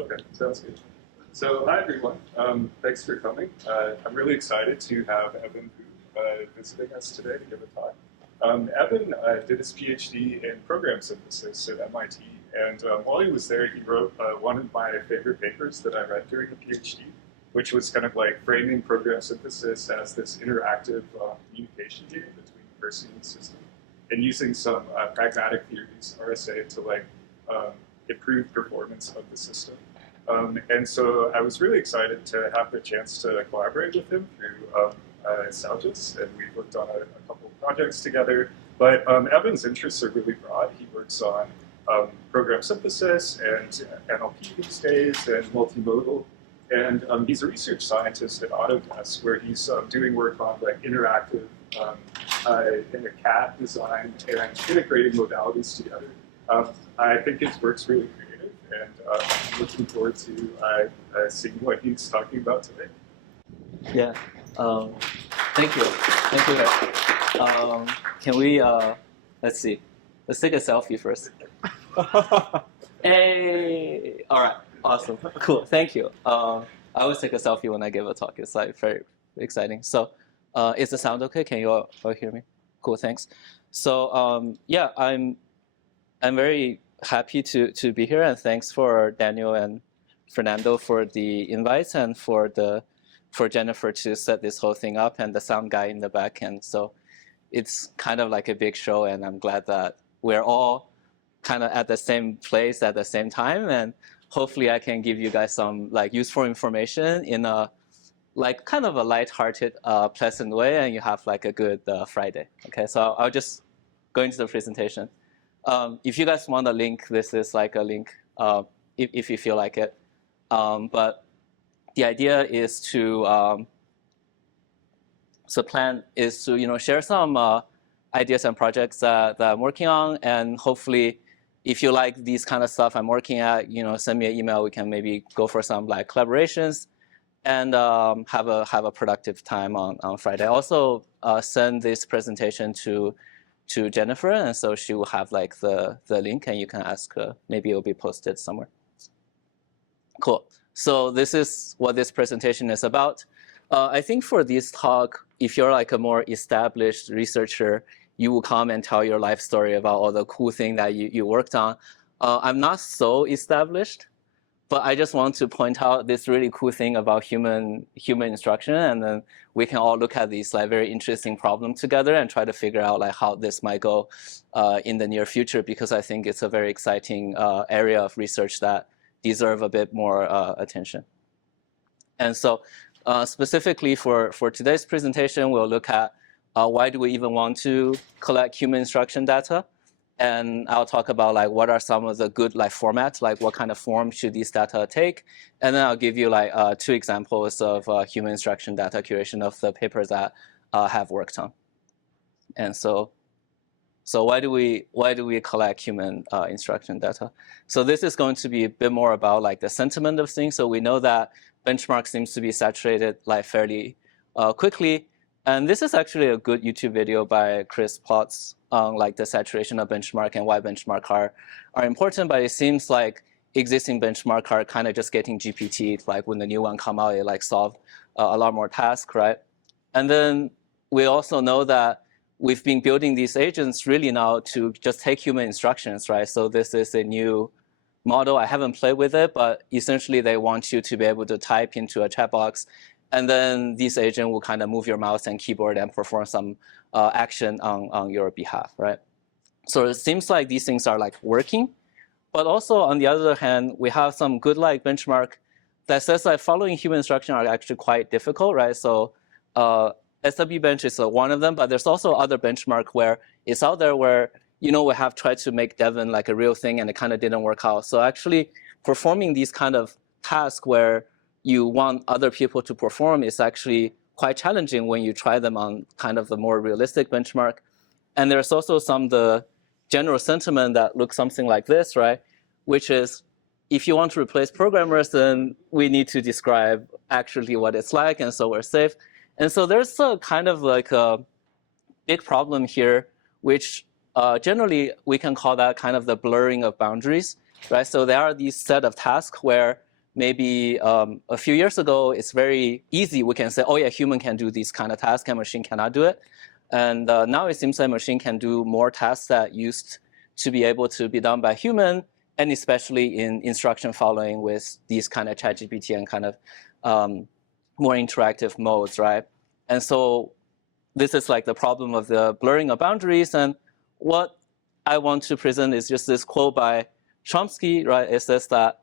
Okay, sounds good. So, hi everyone. Thanks for coming. I'm really excited to have Evan visiting us today to give a talk. Evan did his PhD in program synthesis at MIT, and while he was there, he wrote one of my favorite papers that I read during the PhD, which was kind of like framing program synthesis as this interactive communication game between the person and the system, and using some pragmatic theories, RSA, to like improve performance of the system. And so I was really excited to have the chance to collaborate with him through Salgis, and we worked on a couple of projects together. But Evan's interests are really broad. He works on program synthesis and NLP these days and multimodal. And he's a research scientist at Autodesk, where he's doing work on like interactive in a CAD design and integrating modalities together. I think his work's really creative, and I'm looking forward to seeing what he's talking about today. Yeah, thank you. Thank you, guys. Can we, let's see, let's take a selfie first. Hey, all right, awesome, cool, thank you. I always take a selfie when I give a talk. It's like very exciting. So is the sound okay? Can you all hear me? Cool, thanks. So yeah, I'm very happy to be here, and thanks for Daniel and Fernando for the invites and for Jennifer to set this whole thing up, and the sound guy in the back. And so it's kind of like a big show, and I'm glad that we're all kind of at the same place at the same time, and hopefully I can give you guys some like useful information in a like kind of a light-hearted, pleasant way, and you have like a good Friday. Okay, so I'll just go into the presentation. If you guys want a link, this is like a link if you feel like it. But the idea is to, so plan is to share some ideas and projects that I'm working on, and hopefully, if you like these kind of stuff I'm working at, send me an email. We can maybe go for some like collaborations, and have a productive time on Friday. Also, send this presentation to Jennifer, and so she will have like the link, and you can ask her. Maybe it will be posted somewhere. Cool. So this is what this presentation is about. I think for this talk, if you're like a more established researcher, you will come and tell your life story about all the cool thing that you worked on. I'm not so established, but I just want to point out this really cool thing about human instruction, and then we can all look at these like very interesting problems together and try to figure out like how this might go in the near future, because I think it's a very exciting area of research that deserve a bit more attention. And so specifically for today's presentation, we'll look at why do we even want to collect human instruction data? And I'll talk about like what are some of the good like formats, like what kind of form should these data take, and then I'll give you like 2 examples of human instruction data curation of the papers that I have worked on. And so why do we collect human instruction data? So this is going to be a bit more about like the sentiment of things. So we know that benchmark seems to be saturated like fairly quickly. And this is actually a good YouTube video by Chris Potts on like the saturation of benchmark and why benchmark are important. But it seems like existing benchmark are kind of just getting GPT. Like when the new one come out, it like solve a lot more tasks, right? And then we also know that we've been building these agents really now to just take human instructions, right? So this is a new model. I haven't played with it, but essentially they want you to be able to type into a chat box, and then this agent will kind of move your mouse and keyboard and perform some action on your behalf, right? So it seems like these things are like working, but also on the other hand, we have some good like benchmark that says like following human instruction are actually quite difficult, right? So SW bench is one of them, but there's also other benchmark where it's out there where we have tried to make Devon like a real thing, and it kind of didn't work out. So actually performing these kind of tasks where you want other people to perform is actually quite challenging when you try them on kind of the more realistic benchmark. And there's also the general sentiment that looks something like this, right? Which is, if you want to replace programmers, then we need to describe actually what it's like, and so we're safe. And so there's a kind of like a big problem here, which generally we can call that kind of the blurring of boundaries, right? So there are these set of tasks where maybe a few years ago, it's very easy. We can say, oh yeah, human can do these kind of tasks and machine cannot do it. And now it seems like machine can do more tasks that used to be able to be done by human, and especially in instruction following with these kind of ChatGPT and kind of more interactive modes, right? And so this is like the problem of the blurring of boundaries. And what I want to present is just this quote by Chomsky, right? It says that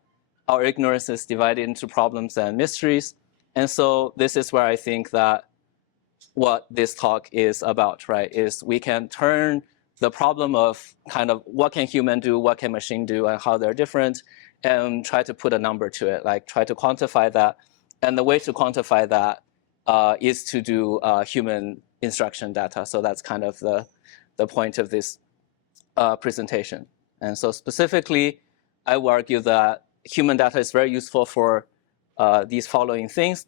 our ignorance is divided into problems and mysteries. And so this is where I think that what this talk is about, right? Is we can turn the problem of kind of what can human do, what can machine do, and how they're different, and try to put a number to it, like try to quantify that. And the way to quantify that is to do human instruction data. So that's kind of the point of this presentation. And so specifically, I will argue that human data is very useful for these following things.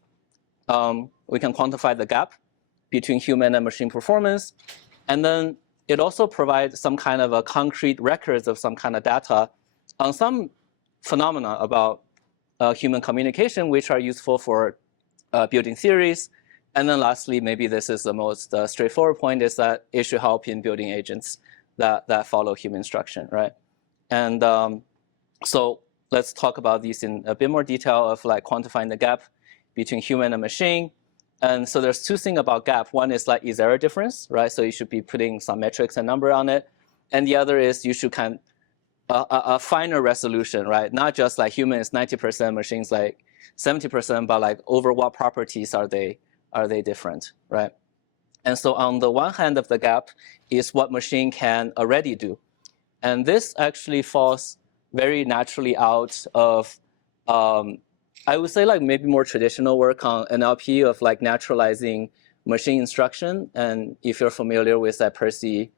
We can quantify the gap between human and machine performance. And then it also provides some kind of a concrete records of some kind of data on some phenomena about human communication, which are useful for building theories. And then lastly, maybe this is the most straightforward point, is that it should help in building agents that follow human instruction, right? And so let's talk about these in a bit more detail of like quantifying the gap between human and machine. And so there's two things about gap. One is like, is there a difference, right? So you should be putting some metrics and number on it. And the other is you should kind of a finer resolution, right? Not just like human is 90%, machines like 70%, but like over what properties are they different, right? And so on the one hand of the gap is what machine can already do. And this actually falls very naturally out of I would say like maybe more traditional work on NLP of like naturalizing machine instruction. And if you're familiar with that Percy's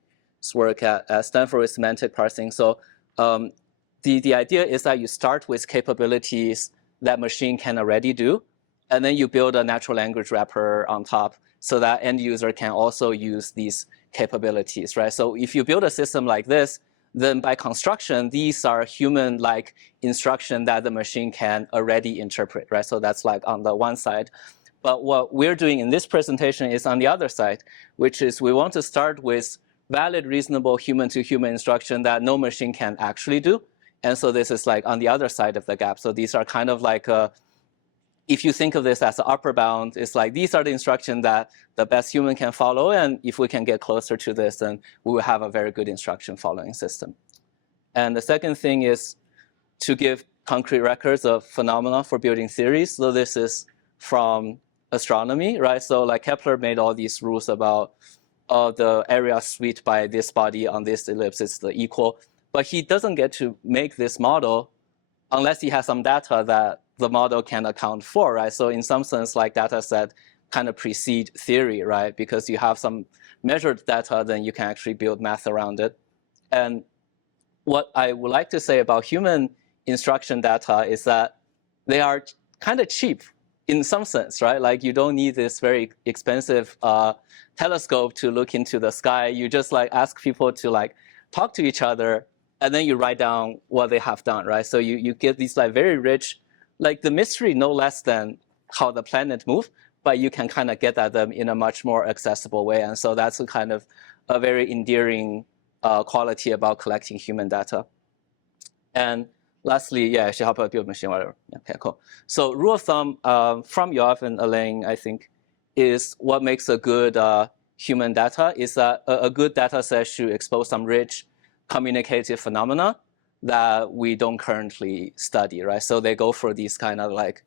work at Stanford with semantic parsing. So the idea is that you start with capabilities that machine can already do, and then you build a natural language wrapper on top so that end user can also use these capabilities, right? So if you build a system like this, then by construction, these are human-like instruction that the machine can already interpret, right? So that's like on the one side. But what we're doing in this presentation is on the other side, which is we want to start with valid, reasonable human-to-human instruction that no machine can actually do. And so this is like on the other side of the gap. So these are kind of like if you think of this as an upper bound, it's like these are the instructions that the best human can follow. And if we can get closer to this, then we will have a very good instruction following system. And the second thing is to give concrete records of phenomena for building theories. So this is from astronomy, right? So like Kepler made all these rules about the area swept by this body on this ellipse is the equal. But he doesn't get to make this model unless he has some data that the model can account for, right? So in some sense, like Dataset kind of precede theory, right? Because you have some measured data, then you can actually build math around it. And what I would like to say about human instruction data is that they are kind of cheap in some sense, right? Like you don't need this very expensive telescope to look into the sky. You just like ask people to like talk to each other, and then you write down what they have done, right? So you get these like very rich, like the mystery no less than how the planet move, but you can kind of get at them in a much more accessible way. And so that's a kind of a very endearing quality about collecting human data. And lastly, yeah, I should help out build machine, whatever. Okay, cool. So rule of thumb from Yoav and Elaine, I think, is what makes a good human data is that a good data set should expose some rich communicative phenomena that we don't currently study, right? So they go for these kind of like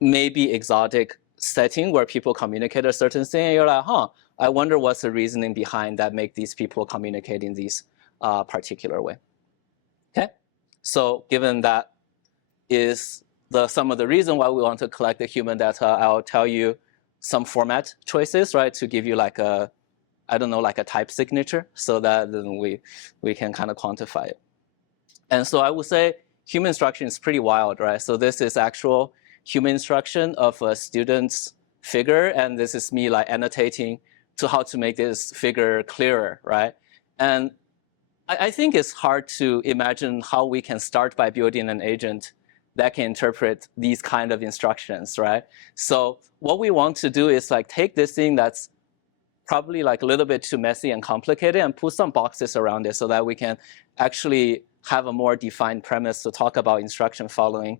maybe exotic setting where people communicate a certain thing, and you're like, I wonder what's the reasoning behind that make these people communicate in this particular way. Okay, so given that is some of the reason why we want to collect the human data, I'll tell you some format choices, right, to give you like a, I don't know, like a type signature, so that then we can kind of quantify it. And so I would say human instruction is pretty wild, right? So this is actual human instruction of a student's figure, and this is me like annotating to how to make this figure clearer, right? And I think it's hard to imagine how we can start by building an agent that can interpret these kind of instructions, right? So what we want to do is like take this thing that's probably like a little bit too messy and complicated and put some boxes around it so that we can actually have a more defined premise to talk about instruction following.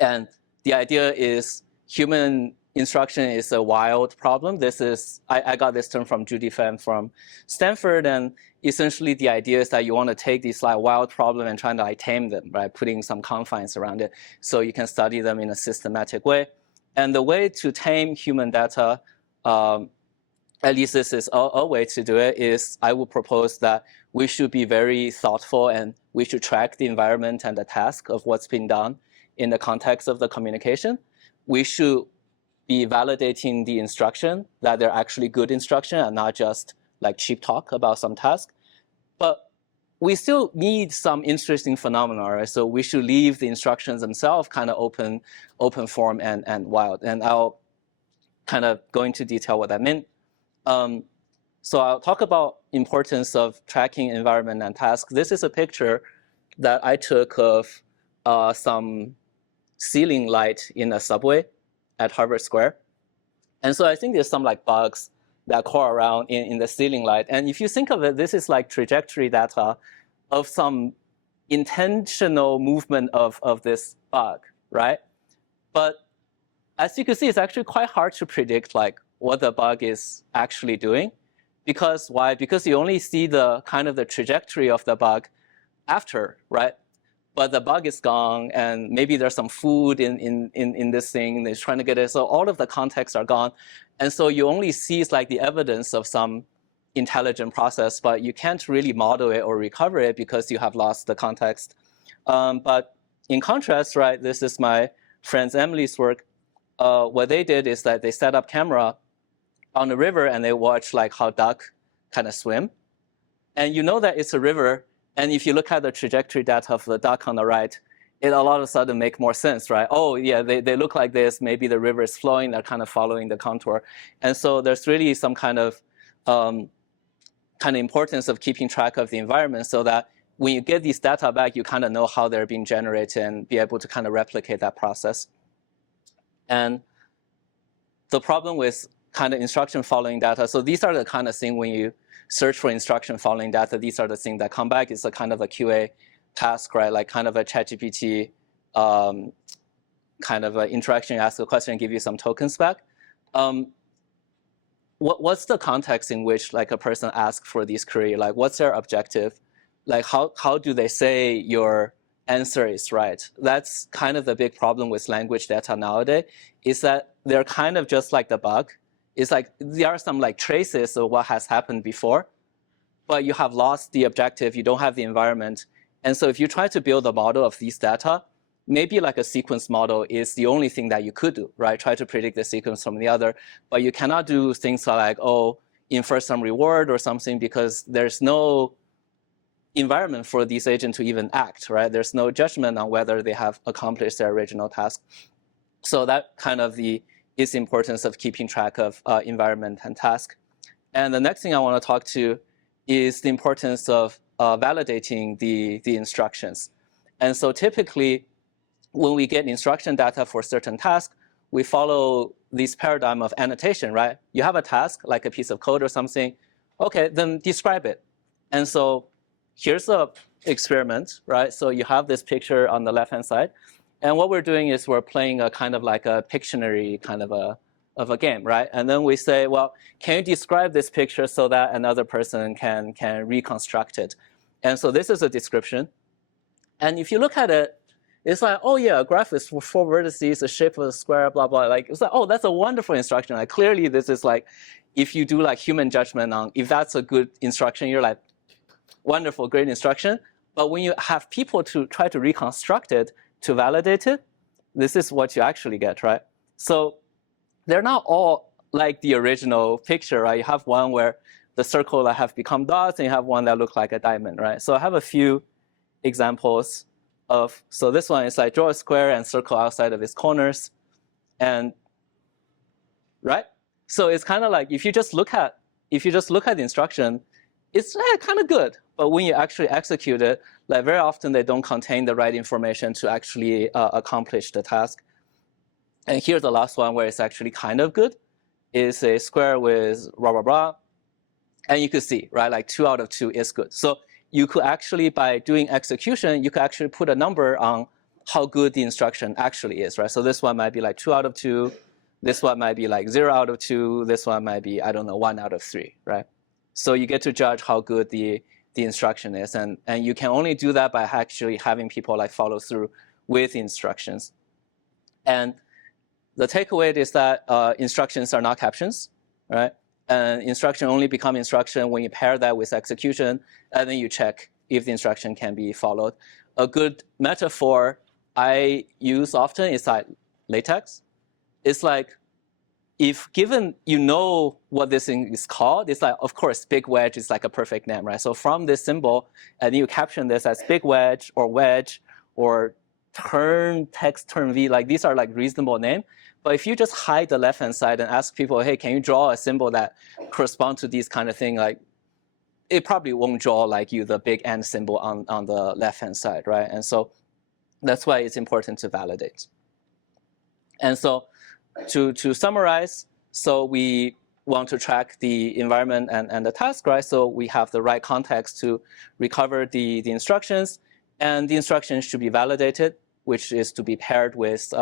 And the idea is human instruction is a wild problem. This is, I got this term from Judy Pham from Stanford, and essentially the idea is that you want to take these like wild problem and trying to like tame them, right? Putting some confines around it so you can study them in a systematic way. And the way to tame human data, at least this is a way to do it, is I would propose that we should be very thoughtful and we should track the environment and the task of what's been done in the context of the communication. We should be validating the instruction, that they're actually good instruction and not just like cheap talk about some task. But we still need some interesting phenomena, right? So we should leave the instructions themselves kind of open form and wild. And I'll kind of go into detail what that meant. So I'll talk about importance of tracking environment and task. This is a picture that I took of some ceiling light in a subway at Harvard Square. And so I think there's some like bugs that crawl around in the ceiling light. And if you think of it, this is like trajectory data of some intentional movement of this bug, right? But as you can see, it's actually quite hard to predict like what the bug is actually doing. Because why? Because you only see the kind of the trajectory of the bug after, right? But the bug is gone, and maybe there's some food in this thing, they're trying to get it. So all of the contexts are gone. And so you only see like the evidence of some intelligent process, but you can't really model it or recover it because you have lost the context. But in contrast, right, this is my friend Emily's work. What they did is that they set up camera on the river and they watch like how duck kind of swim. And you know that it's a river. And if you look at the trajectory data of the duck on the right, it all of a sudden make more sense, right? Oh, yeah, they look like this. Maybe the river is flowing. They're kind of following the contour. And so there's really some kind of importance of keeping track of the environment so that when you get these data back, you kind of know how they're being generated and be able to kind of replicate that process. And the problem with kind of instruction following data, so these are the kind of thing when you search for instruction following data, these are the things that come back. It's a kind of a QA task, right? Like kind of a ChatGPT kind of an interaction. You ask a question and give you some tokens back. What's the context in which like a person asks for this query? Like what's their objective? Like how do they say your answer is right? That's kind of the big problem with language data nowadays, is that they're kind of just like the bug. It's like there are some like traces of what has happened before, but you have lost the objective, you don't have the environment. And so if you try to build a model of these data, maybe like a sequence model is the only thing that you could do, right? Try to predict the sequence from the other, but you cannot do things like, oh, infer some reward or something, because there's no environment for these agents to even act, right? There's no judgment on whether they have accomplished their original task. So that kind of is the importance of keeping track of environment and task. And the next thing I want to talk to is the importance of validating the instructions. And so typically, when we get instruction data for certain tasks, we follow this paradigm of annotation, right? You have a task, like a piece of code or something. Okay, then describe it. And so here's a experiment, right? So you have this picture on the left-hand side. And what we're doing is we're playing a kind of like a Pictionary kind of a game, right? And then we say, well, can you describe this picture so that another person can reconstruct it? And so this is a description. And if you look at it, it's like, oh yeah, a graph is 4 vertices, the shape of a square, blah, blah. Like, it's like, oh, that's a wonderful instruction. Like, clearly this is like, if you do like human judgment on if that's a good instruction, you're like, wonderful, great instruction. But when you have people to try to reconstruct it, to validate it, this is what you actually get, right? So they're not all like the original picture, right? You have one where the circle that have become dots, and you have one that look like a diamond, right? So I have a few examples of, so this one is like draw a square and circle outside of its corners, and right? So it's kind of like if you just look at the instruction, it's kind of good. But when you actually execute it, like very often they don't contain the right information to actually accomplish the task. And here's the last one where it's actually kind of good. Is a square with blah, blah, blah. And you could see, right, like 2 out of 2 is good. So you could actually, by doing execution, you could actually put a number on how good the instruction actually is, right? So this one might be like 2 out of 2. This one might be like 0 out of 2. This one might be, I don't know, 1 out of 3, right? So you get to judge how good the instruction is. And you can only do that by actually having people like follow through with instructions. And the takeaway is that instructions are not captions, right? And instruction only become instruction when you pair that with execution, and then you check if the instruction can be followed. A good metaphor I use often is like latex. It's like, if given you know what this thing is called, it's like, of course, big wedge is like a perfect name, right? So from this symbol, and you caption this as big wedge or turn text turn V, like these are like reasonable names. But if you just hide the left-hand side and ask people, hey, can you draw a symbol that corresponds to these kind of thing, like it probably won't draw like you the big N symbol on the left-hand side, right? And so that's why it's important to validate. And so to summarize, so we want to track the environment and the task, right? So we have the right context to recover the instructions, and the instructions should be validated, which is to be paired with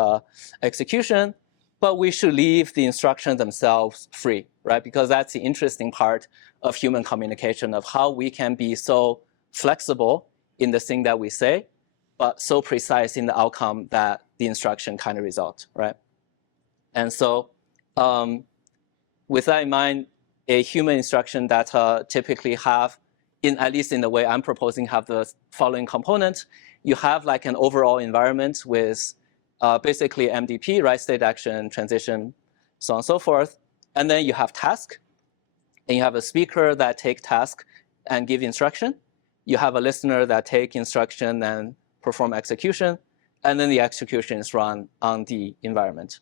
execution. But we should leave the instructions themselves free, right? Because that's the interesting part of human communication, of how we can be so flexible in the thing that we say, but so precise in the outcome that the instruction kind of result, right? And so with that in mind, a human instruction data typically have, at least in the way I'm proposing, have the following component. You have like an overall environment with basically MDP, right, state, action, transition, so on and so forth. And then you have task, and you have a speaker that take task and give instruction. You have a listener that take instruction and perform execution, and then the execution is run on the environment.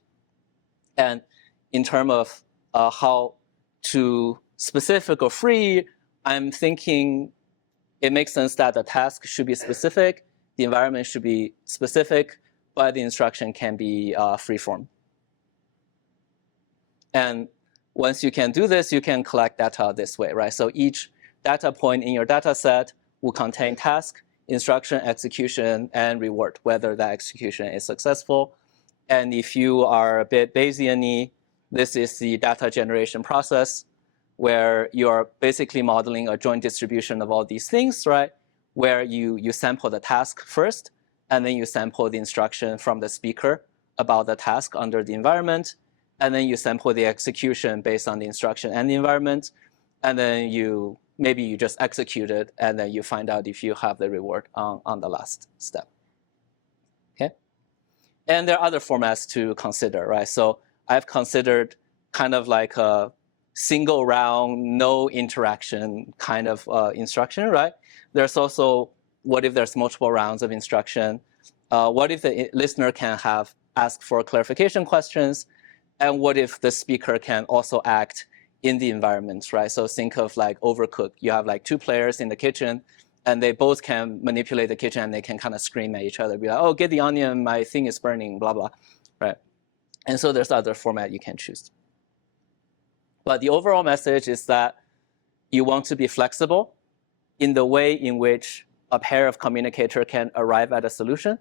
And in terms of how to specific or free, I'm thinking it makes sense that the task should be specific, the environment should be specific, but the instruction can be free-form. And once you can do this, you can collect data this way, right? So each data point in your data set will contain task, instruction, execution, and reward, whether that execution is successful. And if you are a bit Bayesian-y, this is the data generation process, where you're basically modeling a joint distribution of all these things, right? Where you sample the task first, and then you sample the instruction from the speaker about the task under the environment, and then you sample the execution based on the instruction and the environment, and then maybe you just execute it, and then you find out if you have the reward on the last step. Okay? And there are other formats to consider, right? So I've considered kind of like a single round, no interaction kind of instruction, right? There's also, what if there's multiple rounds of instruction? What if the listener can ask for clarification questions? And what if the speaker can also act in the environment, right? So think of like Overcooked. You have like 2 players in the kitchen, and they both can manipulate the kitchen, and they can kind of scream at each other, be like, oh, get the onion, my thing is burning, blah, blah, right? And so there's other format you can choose. But the overall message is that you want to be flexible in the way in which a pair of communicators can arrive at a solution,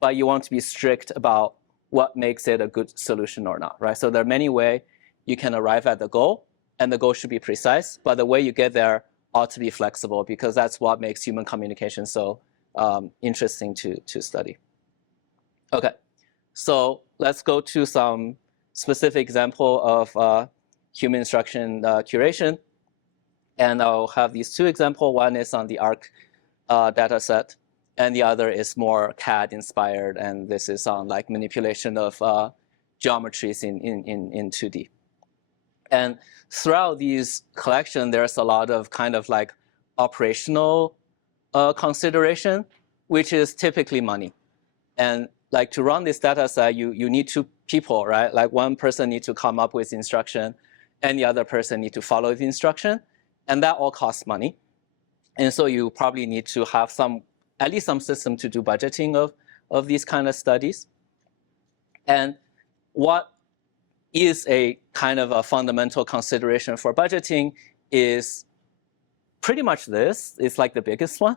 but you want to be strict about what makes it a good solution or not, right? So there are many ways you can arrive at the goal, and the goal should be precise, but the way you get there ought to be flexible, because that's what makes human communication so interesting to study. Okay, so let's go to some specific example of human instruction curation. And I'll have these 2 examples. One is on the ARC data set, and the other is more CAD inspired, and this is on like manipulation of geometries in 2D. And throughout these collection, there's a lot of kind of like operational consideration, which is typically money. And like to run this data set, you need 2 people, right? Like one person needs to come up with instruction, and the other person needs to follow the instruction. And that all costs money. And so you probably need to have at least some system to do budgeting of these kind of studies. And what is a kind of a fundamental consideration for budgeting is pretty much this. It's like the biggest one.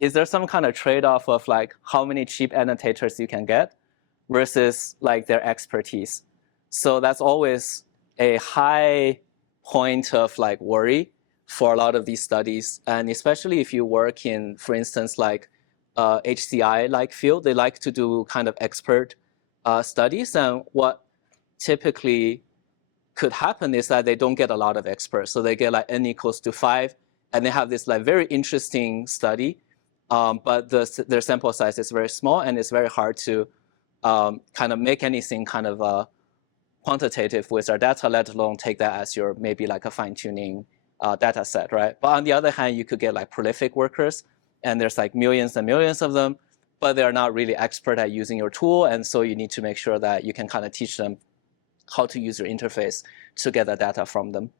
Is there some kind of trade-off of like how many cheap annotators you can get versus like their expertise? So that's always a high point of like worry for a lot of these studies. And especially if you work in, for instance, like HCI-like field, they like to do kind of expert studies. And what typically could happen is that they don't get a lot of experts. So they get like n equals to 5, and they have this like very interesting study, but their sample size is very small, and it's very hard to kind of make anything kind of quantitative with our data, let alone take that as your maybe like a fine-tuning data set, right? But on the other hand, you could get like prolific workers, and there's like millions and millions of them, but they're not really expert at using your tool, and so you need to make sure that you can kind of teach them how to use your interface to get the data from them.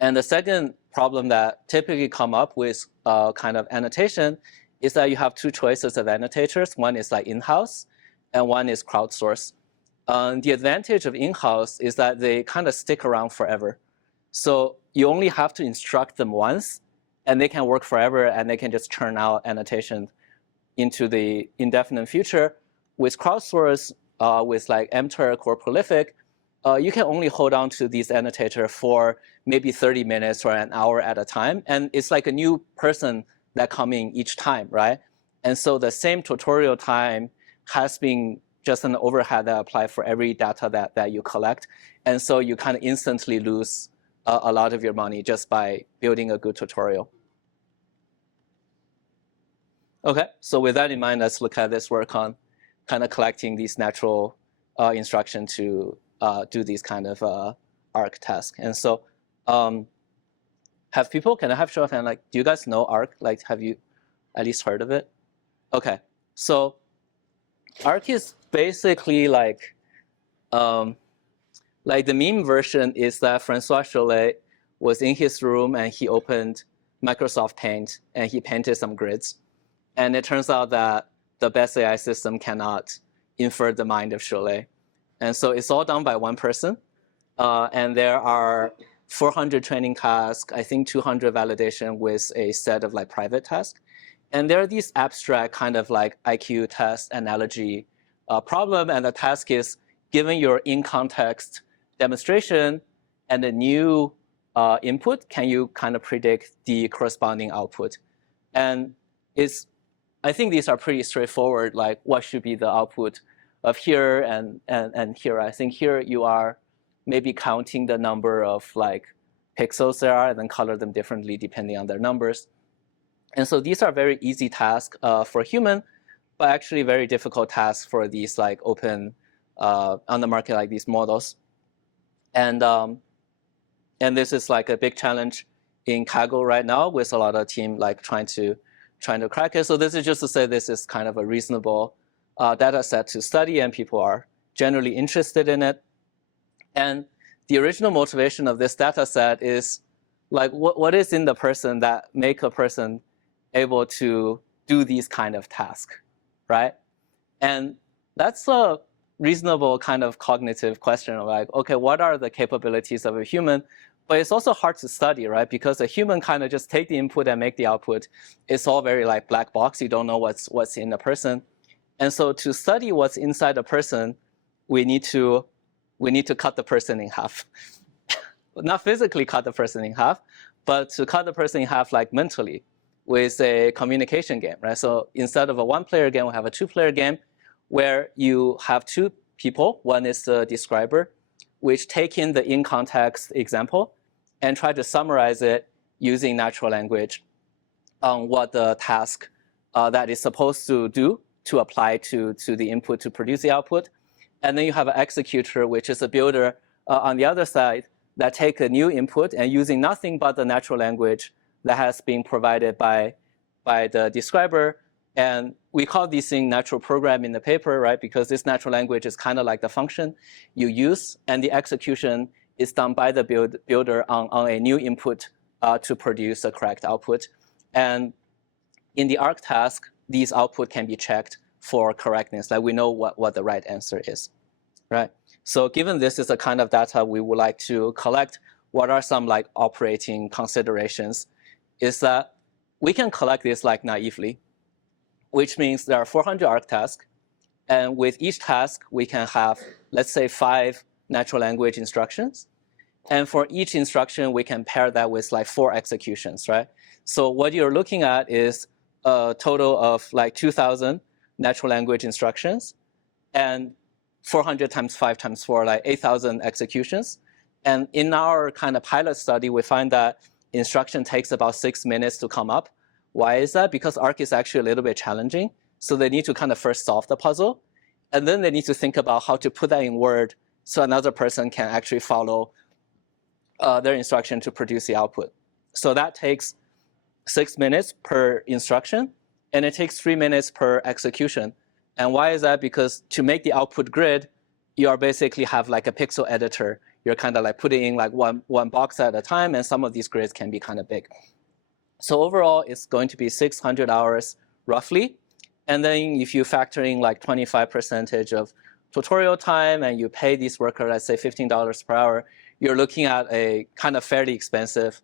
And the second problem that typically come up with kind of annotation is that you have two choices of annotators. One is like in-house, and one is crowdsourced. The advantage of in-house is that they kind of stick around forever. So you only have to instruct them once, and they can work forever, and they can just churn out annotation into the indefinite future. With crowdsourced, with like mTurk or prolific, you can only hold on to these annotators for maybe 30 minutes or an hour at a time. And it's like a new person that come in each time, right? And so the same tutorial time has been just an overhead that applies for every data that you collect. And so you kind of instantly lose a lot of your money just by building a good tutorial. Okay, so with that in mind, let's look at this work on kind of collecting these natural instruction to do these kind of ARC tasks. And so can I have show of hand, like, do you guys know ARC? Like, have you at least heard of it? Okay, so ARC is basically like the meme version is that Francois Cholet was in his room and he opened Microsoft Paint and he painted some grids. And it turns out that the best AI system cannot infer the mind of Cholet. And so it's all done by one person. And there are 400 training tasks, I think 200 validation with a set of like private tasks. And there are these abstract kind of like IQ test analogy problem. And the task is, given your in-context demonstration and a new input, can you kind of predict the corresponding output? And I think these are pretty straightforward, like what should be the output of here and here. I think here you are maybe counting the number of like pixels there are and then color them differently depending on their numbers. And so these are very easy tasks for human, but actually very difficult tasks for these like open on the market like these models. And this is like a big challenge in Kaggle right now with a lot of team like trying to crack it. So this is just to say this is kind of a reasonable data set to study, and people are generally interested in it. And the original motivation of this data set is like what is in the person that make a person able to do these kind of tasks, right? And that's a reasonable kind of cognitive question of like, okay, what are the capabilities of a human? But it's also hard to study, right? Because a human kind of just take the input and make the output. It's all very like black box. You don't know what's in the person. And so to study what's inside a person, we need to cut the person in half. Not physically cut the person in half, but to cut the person in half like mentally with a communication game, right? So instead of a one-player game, we have a two-player game where you have two people. One is the describer, which take in the in-context example and try to summarize it using natural language on what the task that is supposed to do to apply to the input to produce the output. And then you have an executor, which is a builder on the other side that take a new input and using nothing but the natural language that has been provided by the describer. And we call these things natural program in the paper, right? Because this natural language is kind of like the function you use, and the execution is done by the builder on a new input to produce the correct output. And in the arc task, these output can be checked for correctness, like we know what the right answer is, right? So given this is the kind of data we would like to collect, what are some like operating considerations is that we can collect this like naively, which means there are 400 arc tasks. And with each task, we can have, let's say, 5 natural language instructions. And for each instruction, we can pair that with like 4 executions, right? So what you're looking at is a total of like 2,000 natural language instructions and 400 times 5 times 4, like 8,000 executions. And in our kind of pilot study, we find that instruction takes about 6 minutes to come up. Why is that? Because arc is actually a little bit challenging. So they need to kind of first solve the puzzle. And then they need to think about how to put that in Word so another person can actually follow their instruction to produce the output. So that takes 6 minutes per instruction, and it takes 3 minutes per execution. And why is that? Because to make the output grid, you are basically have like a pixel editor. You're kind of like putting in like one box at a time, and some of these grids can be kind of big. So overall, it's going to be 600 hours roughly. And then if you factor in like 25% of tutorial time and you pay these workers, let's say $15 per hour, you're looking at a kind of fairly expensive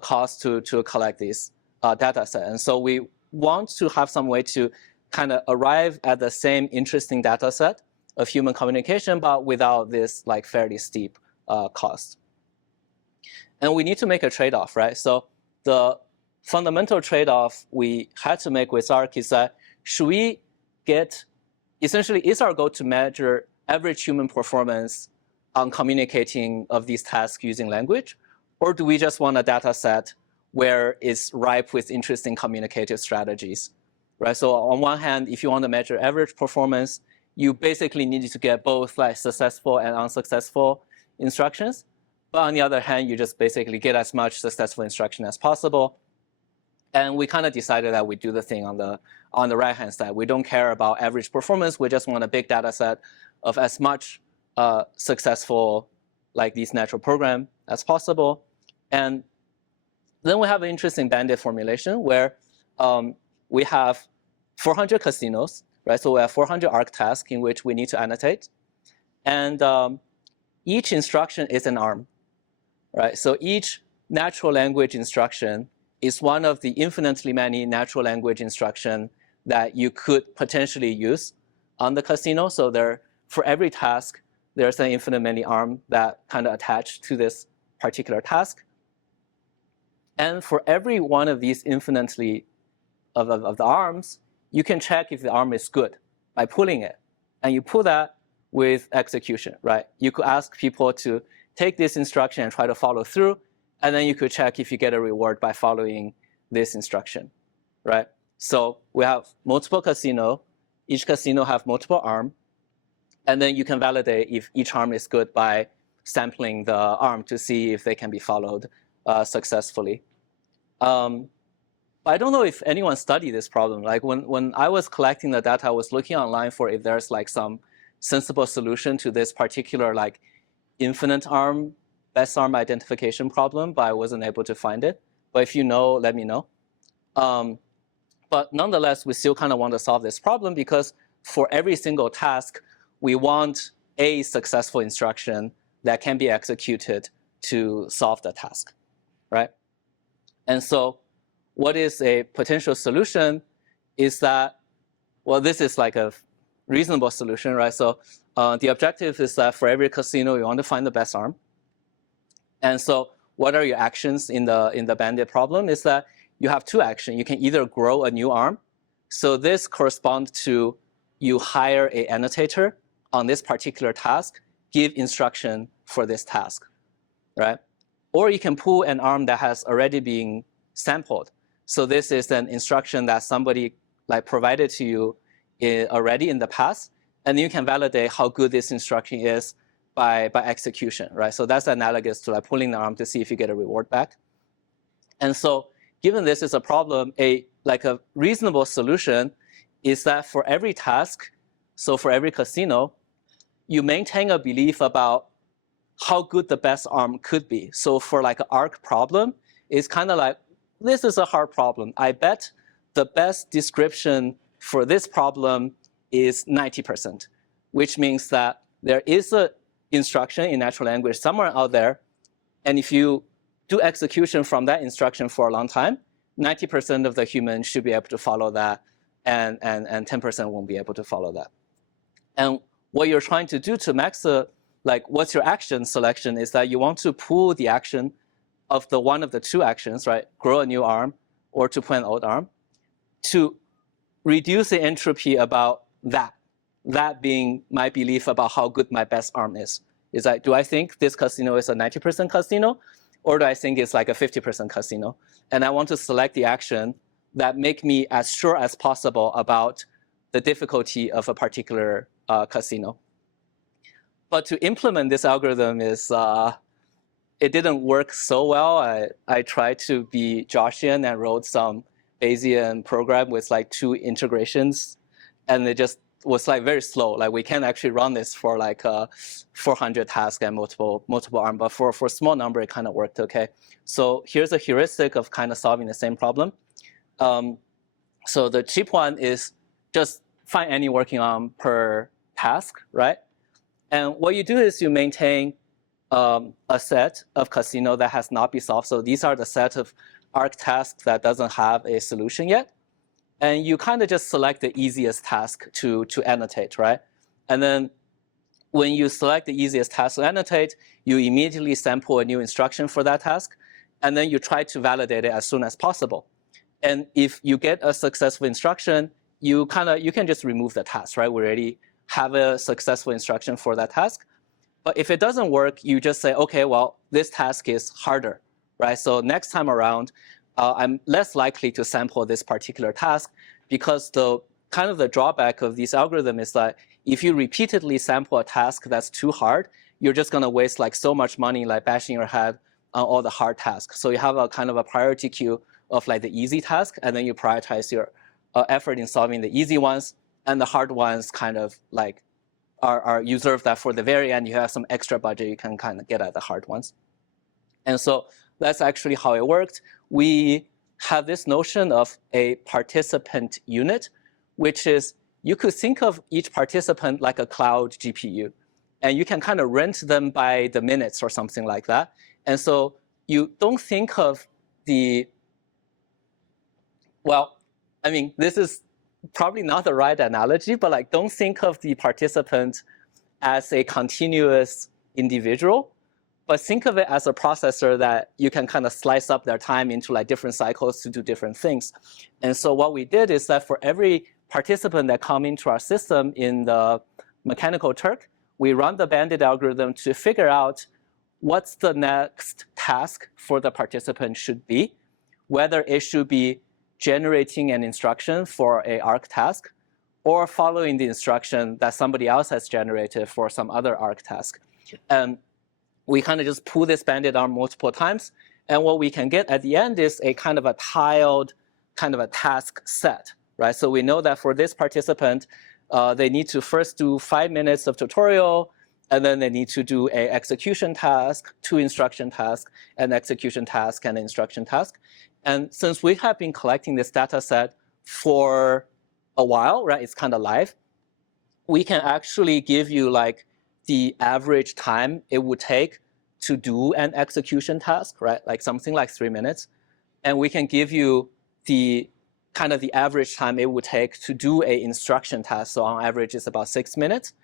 cost to collect these data set. And so we want to have some way to kind of arrive at the same interesting data set of human communication, but without this like fairly steep cost. And we need to make a trade-off, right? So the fundamental trade-off we had to make with ARC is that should we get, essentially, is our goal to measure average human performance on communicating of these tasks using language? Or do we just want a data set where it's ripe with interesting communicative strategies, right? So on one hand, if you want to measure average performance, you basically need to get both like successful and unsuccessful instructions. But on the other hand, you just basically get as much successful instruction as possible. And we kind of decided that we do the thing on the right-hand side. We don't care about average performance. We just want a big data set of as much successful, like these natural program as possible. And then we have an interesting bandit formulation where we have 400 casinos, right? So we have 400 arc tasks in which we need to annotate. And each instruction is an arm, right? So each natural language instruction is one of the infinitely many natural language instruction that you could potentially use on the casino. So there, for every task, there's an infinite many arm that kind of attach to this particular task. And for every one of these infinitely of the arms, you can check if the arm is good by pulling it. And you pull that with execution, right? You could ask people to take this instruction and try to follow through. And then you could check if you get a reward by following this instruction, right? So we have multiple casino. Each casino have multiple arm. And then you can validate if each arm is good by sampling the arm to see if they can be followed successfully. But I don't know if anyone studied this problem. Like when I was collecting the data, I was looking online for if there's like some sensible solution to this particular like infinite arm, best arm identification problem, but I wasn't able to find it. But if you know, let me know. But nonetheless, we still kind of want to solve this problem because for every single task, we want a successful instruction that can be executed to solve the task, right? And so what is a potential solution is that, well, this is like a reasonable solution, right? So the objective is that for every casino, you want to find the best arm. And so what are your actions in the bandit problem is that you have 2 actions. You can either grow a new arm. So this corresponds to you hire an annotator on this particular task, give instruction for this task, right? Or you can pull an arm that has already been sampled. So this is an instruction that somebody like provided to you already in the past, and you can validate how good this instruction is by execution, right? So that's analogous to like pulling the arm to see if you get a reward back. And so given this is a problem, a reasonable solution is that for every task, so for every casino, you maintain a belief about how good the best arm could be. So for like an arc problem, it's kind of like, this is a hard problem. I bet the best description for this problem is 90%, which means that there is an instruction in natural language somewhere out there. And if you do execution from that instruction for a long time, 90% of the humans should be able to follow that, and 10% won't be able to follow that. And what you're trying to do to max the, like, what's your action selection is that you want to pull the action of the one of the two actions, right? Grow a new arm or to put an old arm, to reduce the entropy about that. That being my belief about how good my best arm is. Is like, do I think this casino is a 90% casino, or do I think it's like a 50% casino? And I want to select the action that make me as sure as possible about the difficulty of a particular casino. But to implement this algorithm is, it didn't work so well. I tried to be Joshian and wrote some Bayesian program with like 2 integrations, and it just was like very slow. Like we can't actually run this for like 400 tasks and multiple arm, but for a small number, it kind of worked okay. So here's a heuristic of kind of solving the same problem. So the cheap one is just find any working arm per task, right? And what you do is you maintain a set of casino that has not been solved. So these are the set of arc tasks that doesn't have a solution yet. And you kind of just select the easiest task to annotate, right? And then when you select the easiest task to annotate, you immediately sample a new instruction for that task. And then you try to validate it as soon as possible. And if you get a successful instruction, you can just remove the task, right? We already have a successful instruction for that task. But if it doesn't work, you just say, okay, well, this task is harder, right? So next time around, I'm less likely to sample this particular task, because the kind of the drawback of this algorithm is that if you repeatedly sample a task that's too hard, you're just going to waste like so much money like bashing your head on all the hard tasks. So you have a kind of a priority queue of like the easy task, and then you prioritize your effort in solving the easy ones, and the hard ones kind of like are you reserve that for the very end. You have some extra budget you can kind of get at the hard ones. And so that's actually how it worked. We have this notion of a participant unit, which is you could think of each participant like a cloud GPU. And you can kind of rent them by the minutes or something like that. And so you don't think of the, well, I mean, this is probably not the right analogy, but like don't think of the participant as a continuous individual, but think of it as a processor that you can kind of slice up their time into like different cycles to do different things. And so what we did is that for every participant that come into our system in the mechanical Turk, we run the bandit algorithm to figure out what's the next task for the participant should be, whether it should be generating an instruction for a arc task or following the instruction that somebody else has generated for some other arc task. And we kind of just pull this bandit arm multiple times. And what we can get at the end is a kind of a tiled kind of a task set, right? So we know that for this participant, they need to first do 5 minutes of tutorial, and then they need to do a execution task, 2 instruction tasks, an execution task, and an instruction task. And since we have been collecting this data set for a while, right, it's kind of live, we can actually give you like the average time it would take to do an execution task, right, like something like 3 minutes. And we can give you the kind of the average time it would take to do a instruction task. So on average, it's about 6 minutes.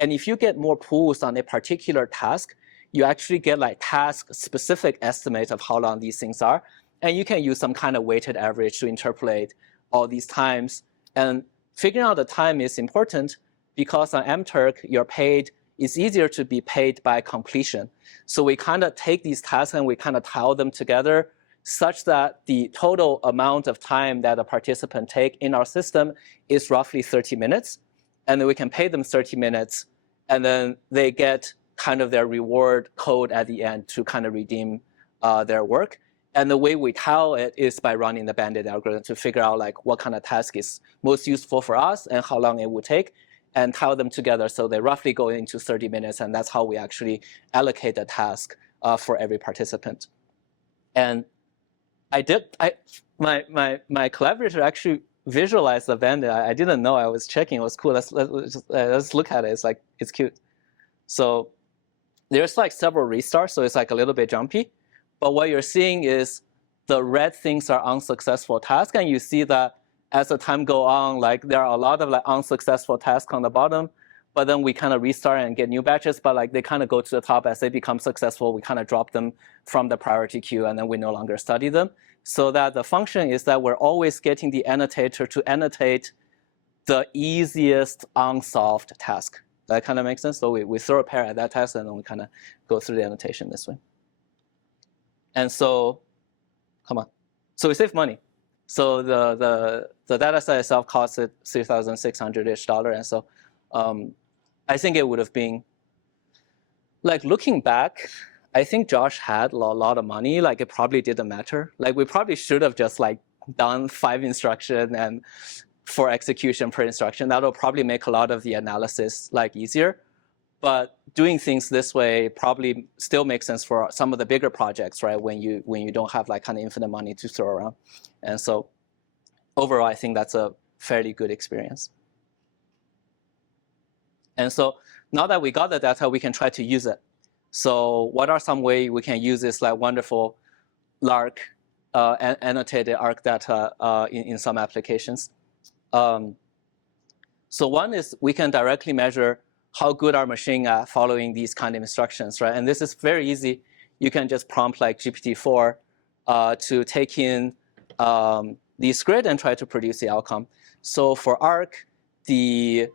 And if you get more pools on a particular task, you actually get like task-specific estimates of how long these things are. And you can use some kind of weighted average to interpolate all these times. And figuring out the time is important because on mTurk, you're paid, it's easier to be paid by completion. So we kind of take these tasks and we kind of tile them together such that the total amount of time that a participant take in our system is roughly 30 minutes. And then we can pay them 30 minutes, and then they get kind of their reward code at the end to kind of redeem their work. And the way we tile it is by running the bandit algorithm to figure out like what kind of task is most useful for us and how long it would take. and tile them together so they roughly go into 30 minutes, and that's how we actually allocate the task for every participant. And my collaborator actually visualized the bandit. I didn't know. I was checking. It was cool. Let's look at it. It's like, it's cute. So there's like several restarts, so it's like a little bit jumpy. But what you're seeing is the red things are unsuccessful tasks, and you see that as the time go on, like there are a lot of like unsuccessful tasks on the bottom, but then we kind of restart and get new batches, but like they kind of go to the top. As they become successful, we kind of drop them from the priority queue, and then we no longer study them. So that the function is that we're always getting the annotator to annotate the easiest unsolved task. That kind of makes sense? So we throw a pair at that task, and then we kind of go through the annotation this way. And so, come on. So we save money. So the dataset itself costed $3,600-ish, and so I think it would have been, like looking back, I think Josh had a lot of money. Like it probably didn't matter. Like we probably should have just like done 5 instruction and 4 execution per instruction. That'll probably make a lot of the analysis like easier. But doing things this way probably still makes sense for some of the bigger projects, right? When you don't have like kind of infinite money to throw around. And so overall, I think that's a fairly good experience. And so now that we got the data, we can try to use it. So what are some ways we can use this like wonderful LARC annotated ARC data in some applications? So one is we can directly measure how good our machine at following these kind of instructions, right? And this is very easy. You can just prompt like GPT-4 to take in these grid and try to produce the outcome. So for ARC, the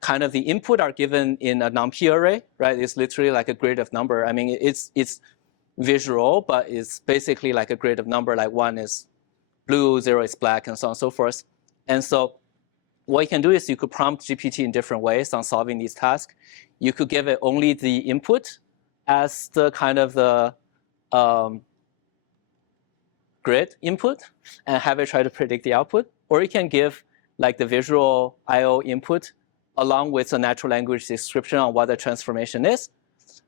kind of the input are given in a NumPy array, right? It's literally like a grid of number. I mean, it's visual, but it's basically like a grid of number. Like 1 is blue, 0 is black, and so on and so forth. And so what you can do is you could prompt GPT in different ways on solving these tasks. You could give it only the input as the kind of the grid input and have it try to predict the output. Or you can give like the visual I/O input along with a natural language description on what the transformation is,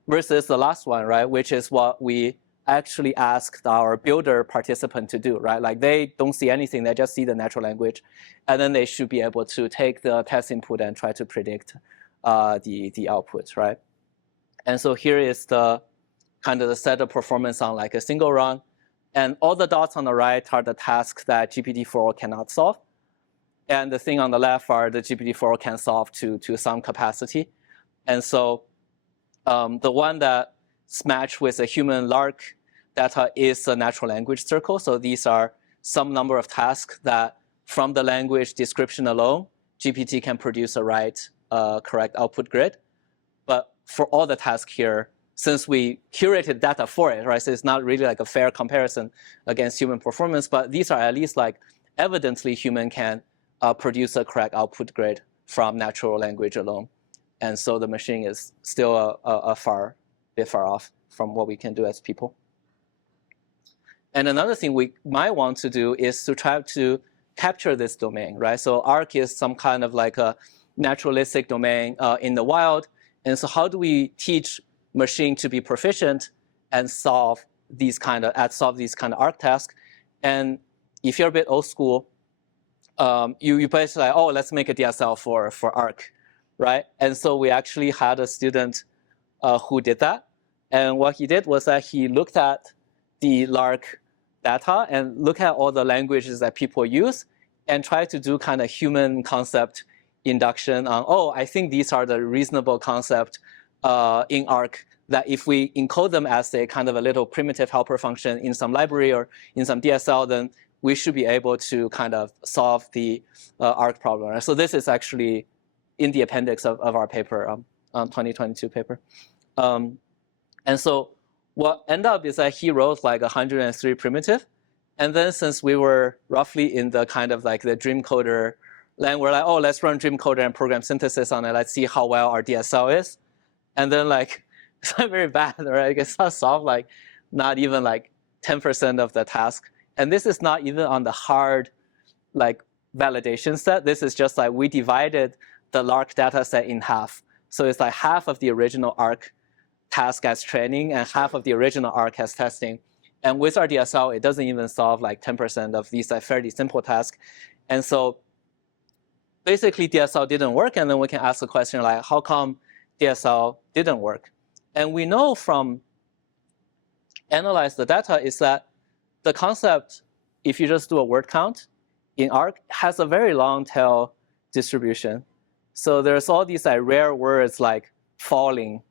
versus the last one, right, which is what we actually asked our builder participant to do, right? Like they don't see anything, they just see the natural language, and then they should be able to take the test input and try to predict the output, right? And so here is the kind of the set of performance on like a single run, and all the dots on the right are the tasks that GPT-4 cannot solve, and the thing on the left are the GPT-4 can solve to some capacity. And so the one that's matched with a human LARC data is a natural language circle. So these are some number of tasks that from the language description alone, GPT can produce a correct output grid. But for all the tasks here, since we curated data for it, right, so it's not really like a fair comparison against human performance, but these are at least like evidently human can produce a correct output grid from natural language alone. And so the machine is still a bit far off from what we can do as people. And another thing we might want to do is to try to capture this domain, right? So ARC is some kind of like a naturalistic domain in the wild. And so how do we teach machine to be proficient and solve these kind of ARC tasks? And if you're a bit old school, you basically like, oh, let's make a DSL for ARC, right? And so we actually had a student who did that. And what he did was that he looked at the LARC data and looked at all the languages that people use and tried to do kind of human concept induction on, oh, I think these are the reasonable concept in ARC that if we encode them as a kind of a little primitive helper function in some library or in some DSL, then we should be able to kind of solve the ARC problem. Right? So this is actually in the appendix of our paper, 2022 paper. And so what ended up is that he wrote like 103 primitive. And then since we were roughly in the kind of like the dream coder land, we're like, oh, let's run dream coder and program synthesis on it. Let's see how well our DSL is. And then like, it's not very bad, right? It's not solved like not even like 10% of the task. And this is not even on the hard like validation set. This is just like we divided the LARC data set in half. So it's like half of the original ARC task as training and half of the original ARC as testing. And with our DSL, it doesn't even solve like 10% of these like fairly simple tasks. And so basically DSL didn't work, and then we can ask a question like, how come DSL didn't work? And we know from analyze the data is that the concept, if you just do a word count in ARC, has a very long tail distribution. So there's all these like rare words like falling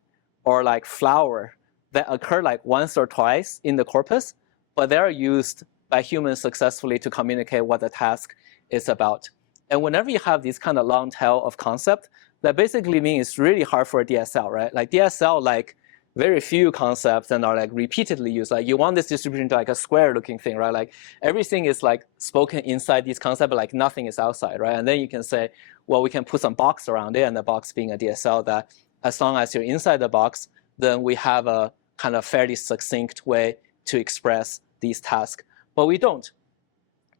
or like flower that occur like once or twice in the corpus, but they're used by humans successfully to communicate what the task is about. And whenever you have these kind of long tail of concept, that basically means it's really hard for a DSL, right? Like DSL, like very few concepts and are like repeatedly used. Like you want this distribution to like a square looking thing, right? Like everything is like spoken inside these concepts, but like nothing is outside, right? And then you can say, well, we can put some box around it, and the box being a DSL that as long as you're inside the box, then we have a kind of fairly succinct way to express these tasks, but we don't.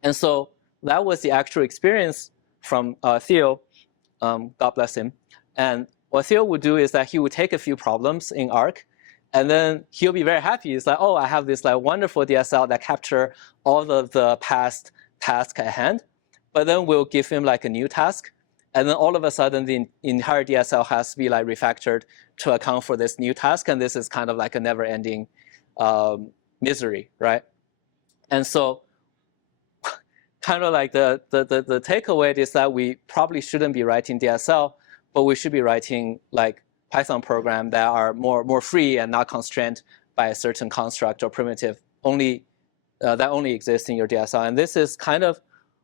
And so that was the actual experience from Theo, God bless him. And what Theo would do is that he would take a few problems in ARC, and then he'll be very happy. It's like, oh, I have this like wonderful DSL that capture all of the past tasks at hand. But then we'll give him like a new task, and then all of a sudden the entire DSL has to be like refactored to account for this new task, and this is kind of like a never-ending misery, right? And so kind of like the takeaway is that we probably shouldn't be writing DSL, but we should be writing like Python programs that are more free and not constrained by a certain construct or primitive that only exists in your DSL. And this is kind of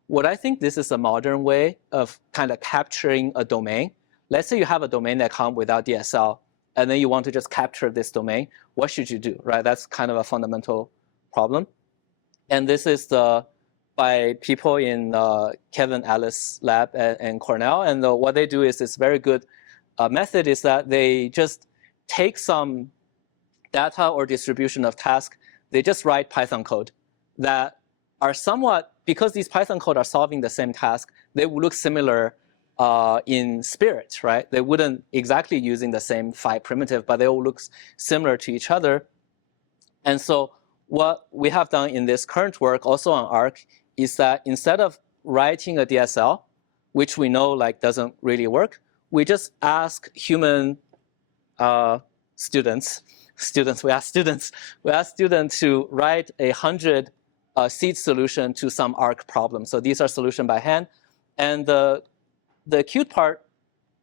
what I think this is a modern way of kind of capturing a domain. Let's say you have a domain that comes without DSL, and then you want to just capture this domain. What should you do, right? That's kind of a fundamental problem. And this is by people in Kevin Ellis' lab and Cornell. And what they do is this very good method is that they just take some data or distribution of tasks. They just write Python code that are somewhat, because these Python code are solving the same task, they will look similar in spirit, right? They wouldn't exactly using the same phi primitive, but they will look similar to each other. And so what we have done in this current work, also on ARC, is that instead of writing a DSL, which we know like doesn't really work, we just ask human students to write 100 seed solution to some ARC problem. So these are solutions by hand. And the cute part,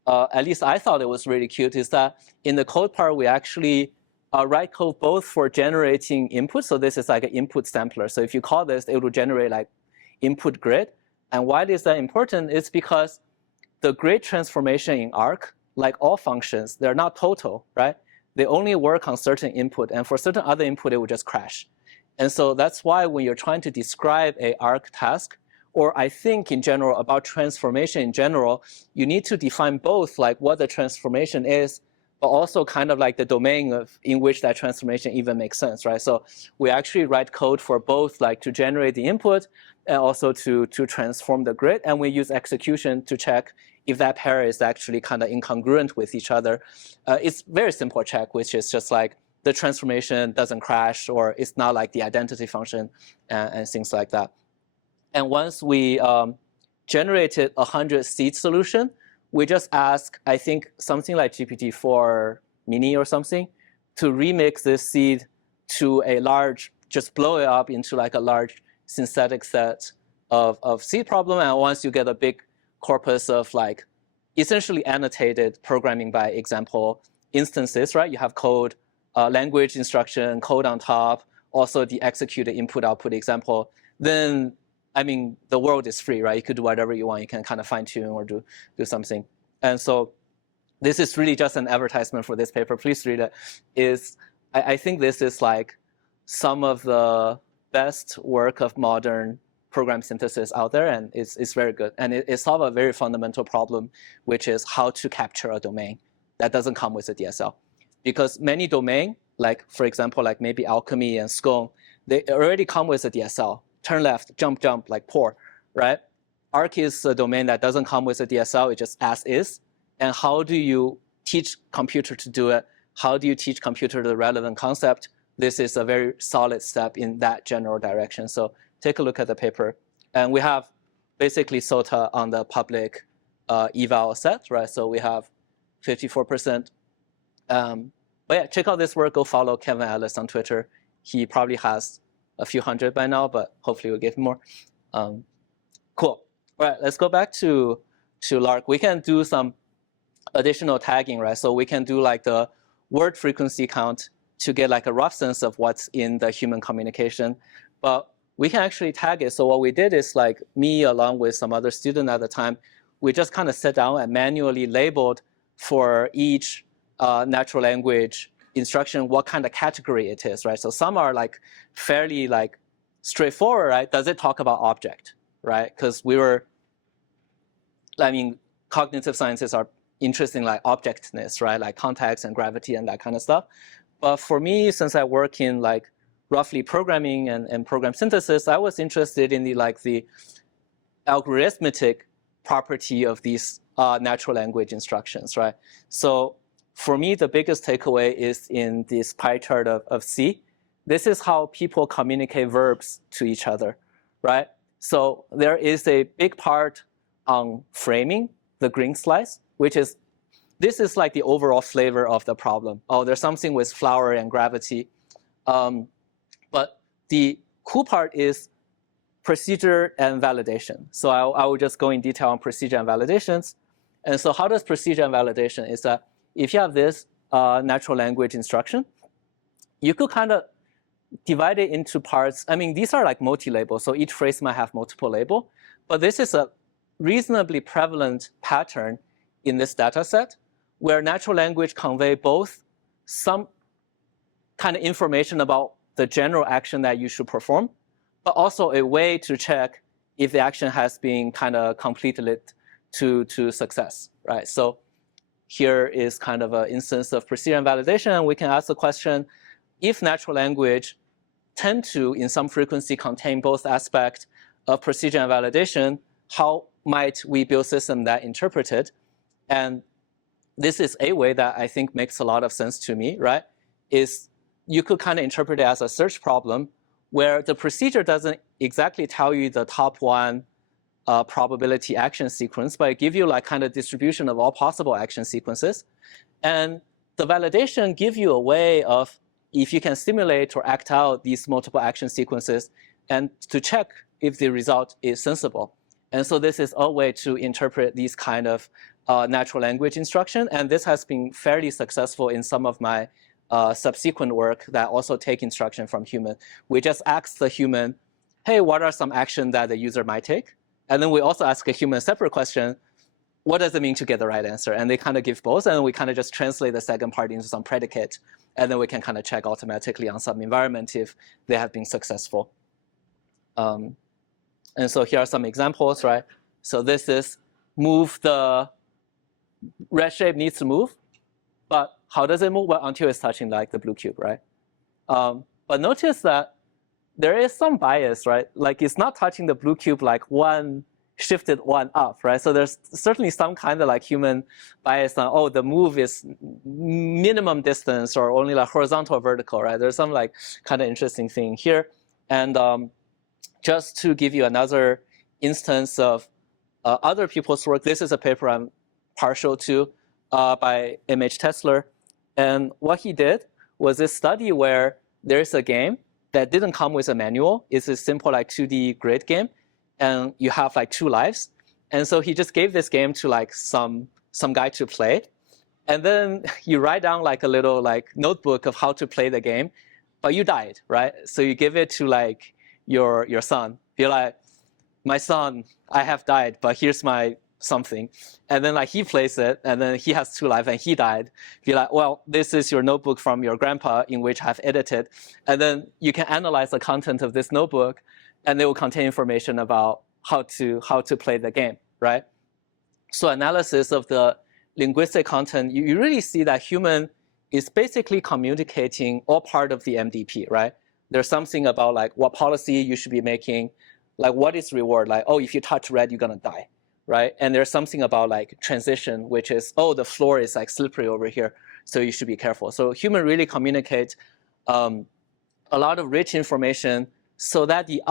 at least I thought it was really cute, is that in the code part, we actually write code both for generating input. So this is like an input sampler. So if you call this, it will generate like input grid. And why is that important? It's because the grid transformation in ARC, like all functions, they're not total, right? They only work on certain input, and for certain other input, it will just crash. And so that's why when you're trying to describe a ARC task, or I think in general about transformation in general, you need to define both like what the transformation is, but also kind of like the domain in which that transformation even makes sense, right? So we actually write code for both like to generate the input and also to transform the grid. And we use execution to check if that pair is actually kind of incongruent with each other. It's very simple check, which is just like the transformation doesn't crash, or it's not like the identity function and things like that. And once we generated 100 seed solution, we just ask, I think, something like GPT-4 mini or something to remix this seed to a large, just blow it up into like a large synthetic set of seed problem. And once you get a big corpus of like essentially annotated programming by example instances, right? You have code, language instruction, code on top, also the executed input-output example, then I mean, the world is free, right? You could do whatever you want. You can kind of fine tune or do something. And so this is really just an advertisement for this paper. Please read it. I think this is like some of the best work of modern program synthesis out there, and it's very good. And it solves a very fundamental problem, which is how to capture a domain that doesn't come with a DSL. Because many domain, like for example, like maybe alchemy and scone, they already come with a DSL. Turn left, jump, like pour, right? ARC is a domain that doesn't come with a DSL, it's just as is. and how do you teach computer to do it? How do you teach computer the relevant concept? This is a very solid step in that general direction. So take a look at the paper. And we have basically SOTA on the public eval set, right? So we have 54%. But yeah, check out this work. Go follow Kevin Ellis on Twitter. He probably has a few hundred by now, but hopefully we'll get more. Cool. All right, let's go back to Lark. We can do some additional tagging, right? So we can do like the word frequency count to get like a rough sense of what's in the human communication. But we can actually tag it. So what we did is like me along with some other student at the time, we just kind of sat down and manually labeled for each natural language instruction what kind of category it is, right? So some are like fairly like straightforward, right? Does it talk about object, right? Because cognitive sciences are interested in like objectness, right? Like context and gravity and that kind of stuff. But for me, since I work in like roughly programming and program synthesis, I was interested in the algorithmic property of these natural language instructions, right? So for me, the biggest takeaway is in this pie chart of C. This is how people communicate verbs to each other, right? So there is a big part on framing, the green slice, this is like the overall flavor of the problem. Oh, there's something with flower and gravity. But the cool part is procedure and validation. So I will just go in detail on procedure and validations. And so how does procedure and validation is that if you have this natural language instruction, you could kind of divide it into parts. I mean, these are like multi-label, so each phrase might have multiple label. But this is a reasonably prevalent pattern in this data set where natural language convey both some kind of information about the general action that you should perform, but also a way to check if the action has been kind of completed to success, right? So here is kind of an instance of procedure and validation, and we can ask the question, if natural language tend to, in some frequency, contain both aspects of procedure and validation, how might we build systems that interpret it? And this is a way that I think makes a lot of sense to me, right? Is you could kind of interpret it as a search problem where the procedure doesn't exactly tell you the top one probability action sequence, but it gives you like kind of distribution of all possible action sequences. And the validation gives you a way of, if you can simulate or act out these multiple action sequences and to check if the result is sensible. And so this is a way to interpret these kind of natural language instruction. And this has been fairly successful in some of my subsequent work that also take instruction from human. We just ask the human, hey, what are some action that the user might take? And then we also ask a human separate question, what does it mean to get the right answer? And they kind of give both, and we kind of just translate the second part into some predicate. And then we can kind of check automatically on some environment if they have been successful. And so here are some examples, right? So this is move the red shape needs to move, but how does it move? Well, until it's touching like the blue cube, right? But notice that there is some bias, right? Like it's not touching the blue cube like one shifted one up, right? So there's certainly some kind of like human bias on, oh, the move is minimum distance or only like horizontal or vertical, right? There's some like kind of interesting thing here. And just to give you another instance of other people's work, this is a paper I'm partial to by M.H. Tesler. And what he did was this study where there's a game that didn't come with a manual. It's a simple like 2D grid game. And you have like 2 lives. And so he just gave this game to like some guy to play. And then you write down like a little like notebook of how to play the game, but you died, right? So you give it to like your son. You're like, my son, I have died, but here's my something. And then like he plays it, and then he has 2 lives and he died. Be like, well, this is your notebook from your grandpa in which I've edited. And then you can analyze the content of this notebook, and they will contain information about how to play the game, right? So analysis of the linguistic content, you really see that human is basically communicating all part of the MDP, right? There's something about like what policy you should be making, like what is reward, like, oh, if you touch red, you're gonna die. right? And there's something about like transition, which is, oh, the floor is like slippery over here, so you should be careful. So human really communicate a lot of rich information so that the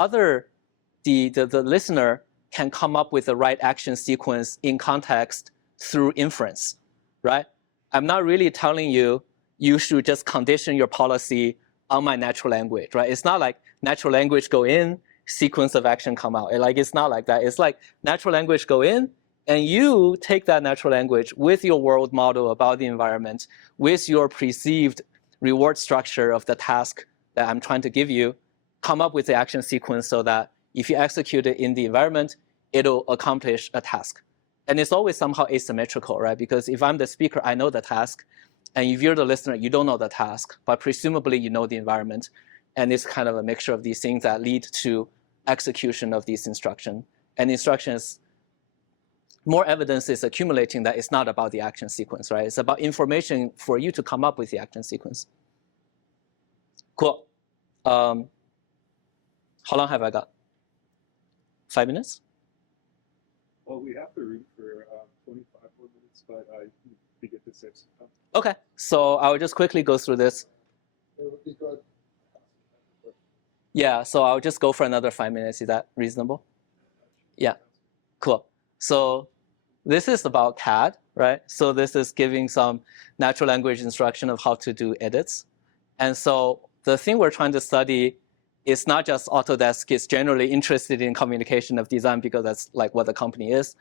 listener can come up with the right action sequence in context through inference, right? I'm not really telling you you should just condition your policy on my natural language, right? It's not like natural language go in, sequence of action come out. It's not like that. It's like natural language go in, and you take that natural language with your world model about the environment, with your perceived reward structure of the task that I'm trying to give you, come up with the action sequence so that if you execute it in the environment, it'll accomplish a task. And it's always somehow asymmetrical, right? Because if I'm the speaker, I know the task. And if you're the listener, you don't know the task, but presumably you know the environment. And it's kind of a mixture of these things that lead to execution of these instructions. And instructions, more evidence is accumulating that it's not about the action sequence, right? It's about information for you to come up with the action sequence. Cool. How long have I got? 5 minutes? Well, we have the room for 25 more minutes, but we get to save some time. Okay, so I'll just quickly go through this. Yeah, so I'll just go for another 5 minutes. Is that reasonable? Yeah, cool. So this is about CAD, right? So this is giving some natural language instruction of how to do edits. And so the thing we're trying to study is not just Autodesk is generally interested in communication of design because that's like what the company is,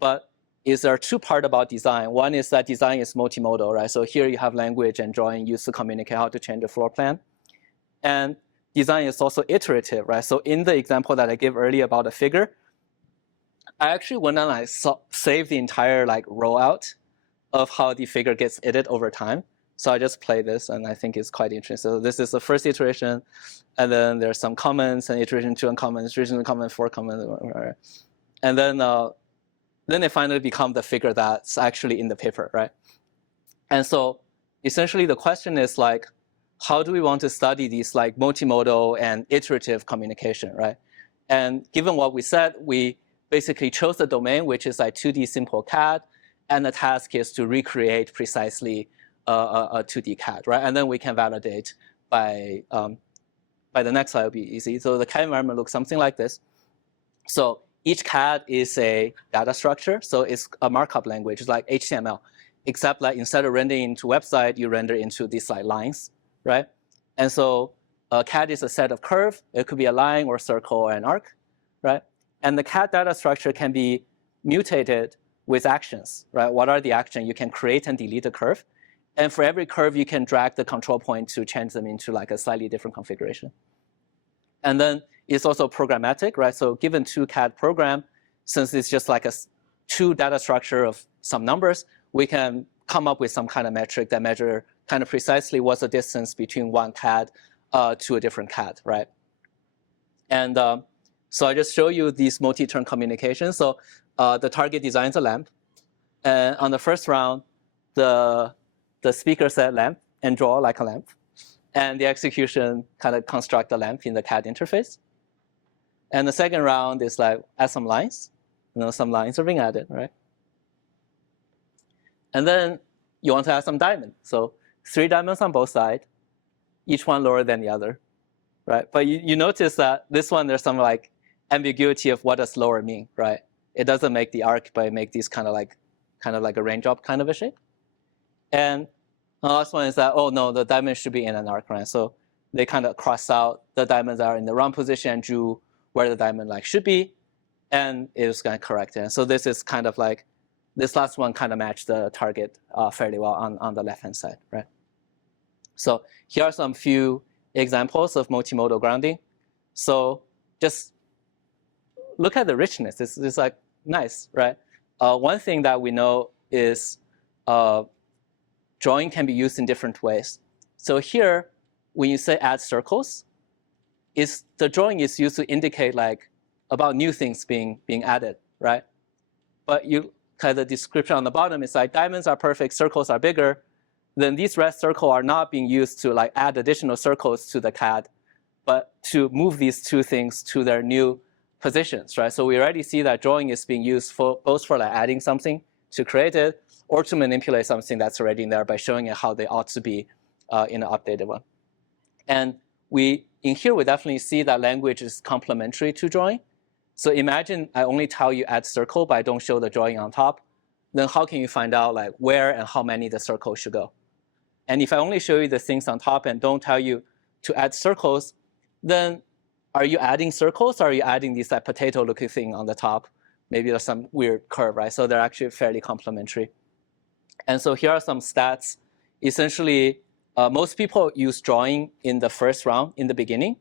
but is there two parts about design. One is that design is multimodal, right? So here you have language and drawing used to communicate how to change the floor plan. And design is also iterative, right? So in the example that I gave earlier about a figure, I actually went and I saved the entire like rollout of how the figure gets edited over time. So I just play this, and I think it's quite interesting. So this is the first iteration, and then there's some comments, and iteration 2 uncommon, iteration comment 4 comment, and then it finally becomes the figure that's actually in the paper, right? And so essentially the question is like, how do we want to study these like multimodal and iterative communication, right? And given what we said, we basically chose the domain, which is like 2D simple CAD, and the task is to recreate precisely a 2D CAD, right? And then we can validate by the next slide will be easy. So the CAD environment looks something like this. So each CAD is a data structure. So it's a markup language. It's like HTML, except like instead of rendering into website, you render into these like lines, right? And so CAD is a set of curve. It could be a line or a circle or an arc, right? And the CAD data structure can be mutated with actions, right? What are the actions? You can create and delete a curve. And for every curve, you can drag the control point to change them into like a slightly different configuration. And then it's also programmatic, right? So given 2 CAD program, since it's just like a 2 data structure of some numbers, we can come up with some kind of metric that measure kind of precisely what's the distance between one CAD to a different CAD, right? And so I just show you these multi-turn communications. So the target designs a lamp. And on the first round, the speaker said lamp and draw like a lamp. And the execution kind of construct the lamp in the CAD interface. And the second round is like add some lines. Some lines are being added, right? And then you want to add some diamonds. So 3 diamonds on both sides, each one lower than the other, right? But you notice that this one, there's some like ambiguity of what does lower mean, right? It doesn't make the arc, but it makes these kind of like a raindrop kind of a shape. And the last one is that, oh no, the diamond should be in an arc, right? So they kind of cross out the diamonds that are in the wrong position and drew where the diamond like should be, and it was going to correct it. And so this is kind of like, this last one kind of matched the target fairly well on the left-hand side, right? So here are some few examples of multimodal grounding. So just look at the richness. It's like nice, right? One thing that we know is drawing can be used in different ways. So here, when you say add circles, the drawing is used to indicate like about new things being added, right? But you kind of the description on the bottom is like diamonds are perfect, circles are bigger. Then these red circles are not being used to like add additional circles to the CAD, but to move these 2 things to their new positions, right? So we already see that drawing is being used for both for like adding something to create it or to manipulate something that's already in there by showing it how they ought to be in an updated one. And in here, we definitely see that language is complementary to drawing. So imagine I only tell you add circle, but I don't show the drawing on top. Then how can you find out like where and how many the circle should go? And if I only show you the things on top and don't tell you to add circles, then are you adding circles or are you adding this like potato-looking thing on the top? Maybe there's some weird curve, right? So they're actually fairly complementary. And so here are some stats. Essentially, most people use drawing in the first round in the beginning.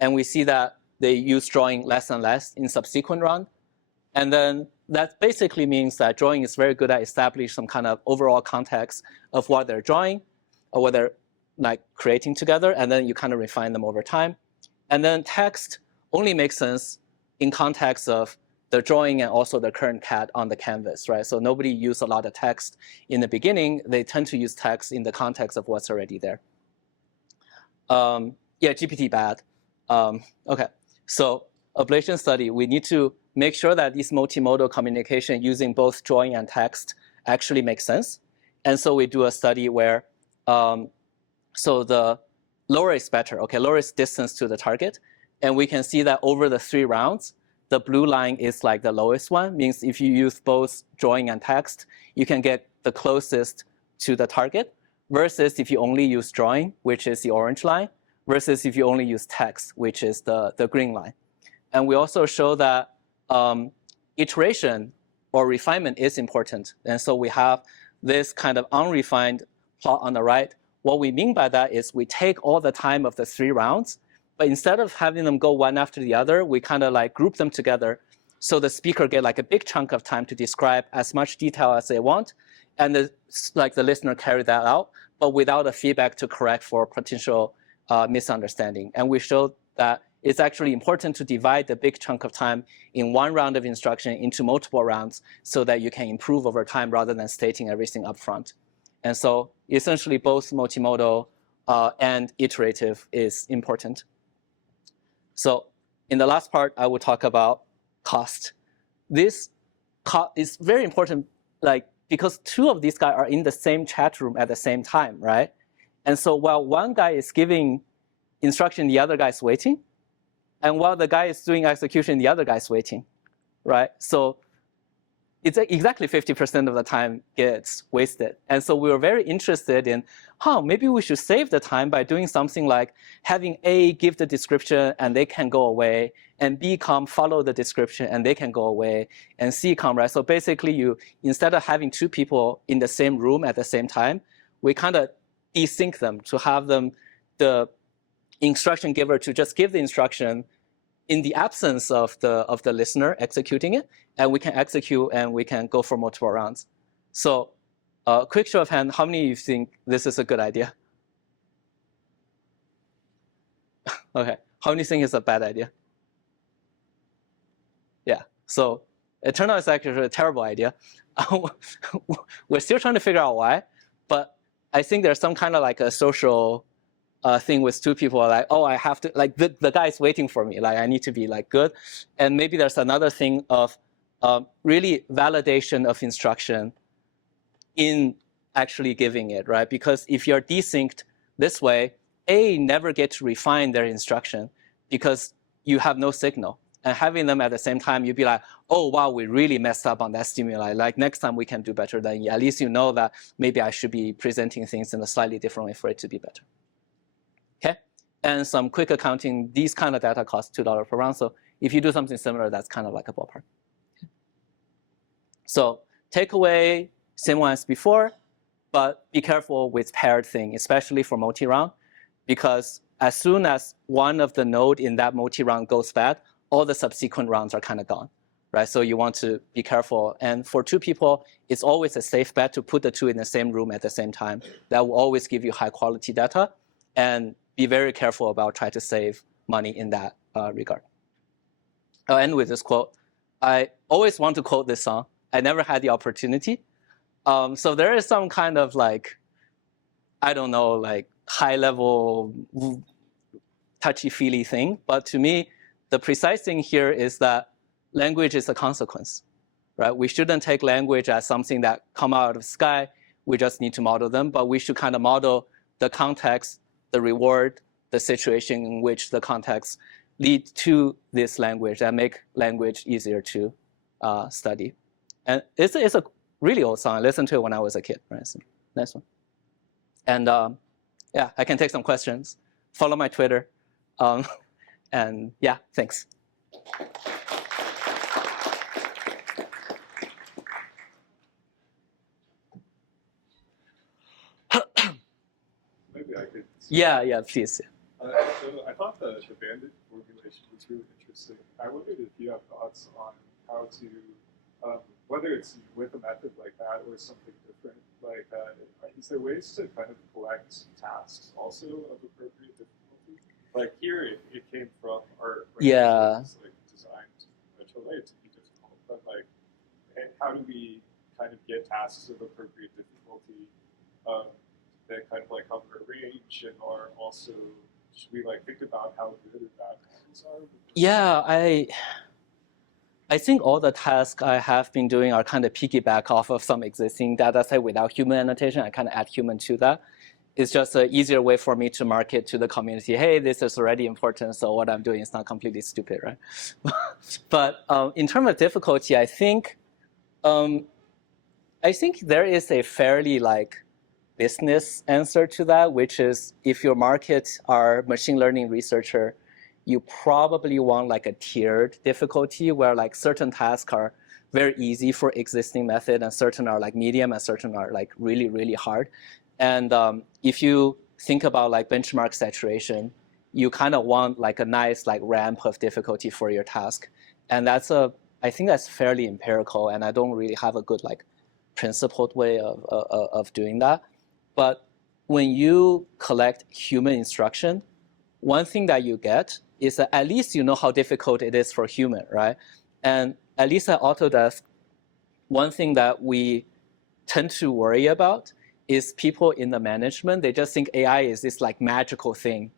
And we see that they use drawing less and less in subsequent round. And then that basically means that drawing is very good at establishing some kind of overall context of what they're drawing or what they're like creating together. And then you kind of refine them over time. And then text only makes sense in context of the drawing and also the current cat on the canvas, right? So nobody uses a lot of text in the beginning. They tend to use text in the context of what's already there. Yeah, GPT bad. Okay, so ablation study, we need to make sure that this multimodal communication using both drawing and text actually makes sense. And so we do a study where, so the lower is better, okay? Lower is distance to the target. And we can see that over the 3 rounds, the blue line is like the lowest one, means if you use both drawing and text, you can get the closest to the target, versus if you only use drawing, which is the orange line, versus if you only use text, which is the green line. And we also show that iteration or refinement is important. And so we have this kind of unrefined plot on the right. What we mean by that is we take all the time of the 3 rounds, but instead of having them go one after the other, we kind of like group them together so the speaker get like a big chunk of time to describe as much detail as they want, and the listener carry that out, but without a feedback to correct for potential misunderstanding. And we showed that it's actually important to divide the big chunk of time in one round of instruction into multiple rounds so that you can improve over time rather than stating everything up front. And so essentially both multimodal and iterative is important. So in the last part, I will talk about cost. This is very important, like, because 2 of these guys are in the same chat room at the same time, right? And so while one guy is giving instruction, the other guy is waiting. And while the guy is doing execution, the other guy is waiting, right? So it's exactly 50% of the time gets wasted. And so we were very interested in, maybe we should save the time by doing something like having A give the description and they can go away, and B come follow the description and they can go away, and C come, right? So basically instead of having 2 people in the same room at the same time, we kind of desync them to have them, the instruction giver to just give the instruction in the absence of the listener executing it, and we can execute and we can go for multiple rounds. So quick show of hand, how many of you think this is a good idea? Okay, how many think it's a bad idea? Yeah, so it turned out it's actually a terrible idea. We're still trying to figure out why, but I think there's some kind of like a social thing with 2 people like, I have to, like the guy is waiting for me, like I need to be like good. And maybe there's another thing of really validation of instruction in actually giving it, right? Because if you're desynced this way, A never get to refine their instruction because you have no signal. And having them at the same time, you'd be like, oh, wow, we really messed up on that stimuli. Like next time we can do better. Then at least you know that maybe I should be presenting things in a slightly different way for it to be better. Okay, and some quick accounting, these kind of data cost $2 per round. So if you do something similar, that's kind of like a ballpark. So takeaway, same one as before, but be careful with paired thing, especially for multi-round, because as soon as one of the node in that multi-round goes bad, all the subsequent rounds are kind of gone, right? So you want to be careful. And for 2 people, it's always a safe bet to put the 2 in the same room at the same time. That will always give you high quality data, and be very careful about trying to save money in that regard. I'll end with this quote. I always want to quote this song. I never had the opportunity. So there is some kind of like, I don't know, like high level touchy-feely thing. But to me, the precise thing here is that language is a consequence, right? We shouldn't take language as something that come out of the sky. We just need to model them, but we should kind of model the context, the reward, the situation in which the context lead to this language and make language easier to study. And it's a really old song. I listened to it when I was a kid, right? So, nice one. And yeah, I can take some questions. Follow my Twitter. And yeah, thanks. Maybe I could. Yeah, please. So I thought the bandit formulation was really interesting. I wondered if you have thoughts on how to, whether it's with a method like that or something different. Like, is there ways to kind of collect tasks also of appropriate difficulty? Like here, it came from our like designed to allow it to be difficult, but like, how do we kind of get tasks of appropriate difficulty that kind of like cover a range and are also, should we like think about how good or bad models are? Yeah, I think all the tasks I have been doing are kind of piggyback off of some existing data set without human annotation. I kind of add human to that. It's just an easier way for me to market to the community. Hey, this is already important, so what I'm doing is not completely stupid, right? But in terms of difficulty, I think there is a fairly like business answer to that, which is if your market are machine learning researcher, you probably want like a tiered difficulty where like certain tasks are very easy for existing method and certain are like medium and certain are like really, really hard. And if you think about like benchmark saturation, you kind of want like a nice like ramp of difficulty for your task. And I think that's fairly empirical, and I don't really have a good like principled way of doing that. But when you collect human instruction, one thing that you get is that at least you know how difficult it is for human, right? And at least at Autodesk, one thing that we tend to worry about is people in the management, they just think AI is this like magical thing.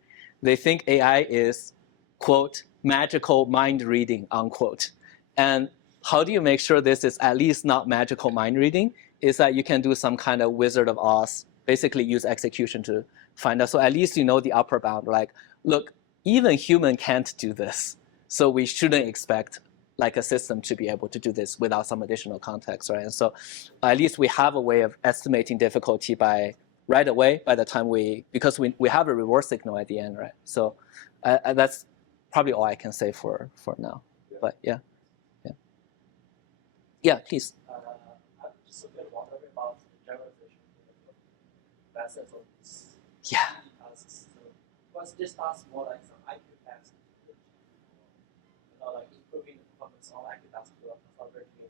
They think AI is, quote, magical mind reading, unquote. And how do you make sure this is at least not magical mind reading? Is that you can do some kind of Wizard of Oz, basically use execution to find out. So at least you know the upper bound, like, look, even human can't do this. So we shouldn't expect like a system to be able to do this without some additional context, right? And so at least we have a way of estimating difficulty by right away by the time because we have a reward signal at the end, right? So that's probably all I can say for now. Yeah. But yeah. Yeah, please. I'm just a bit wondering about the generalization of methods of these tasks. So was this task more like some IQ tasks, like improving the performance on IQ tasks to convert to IQ?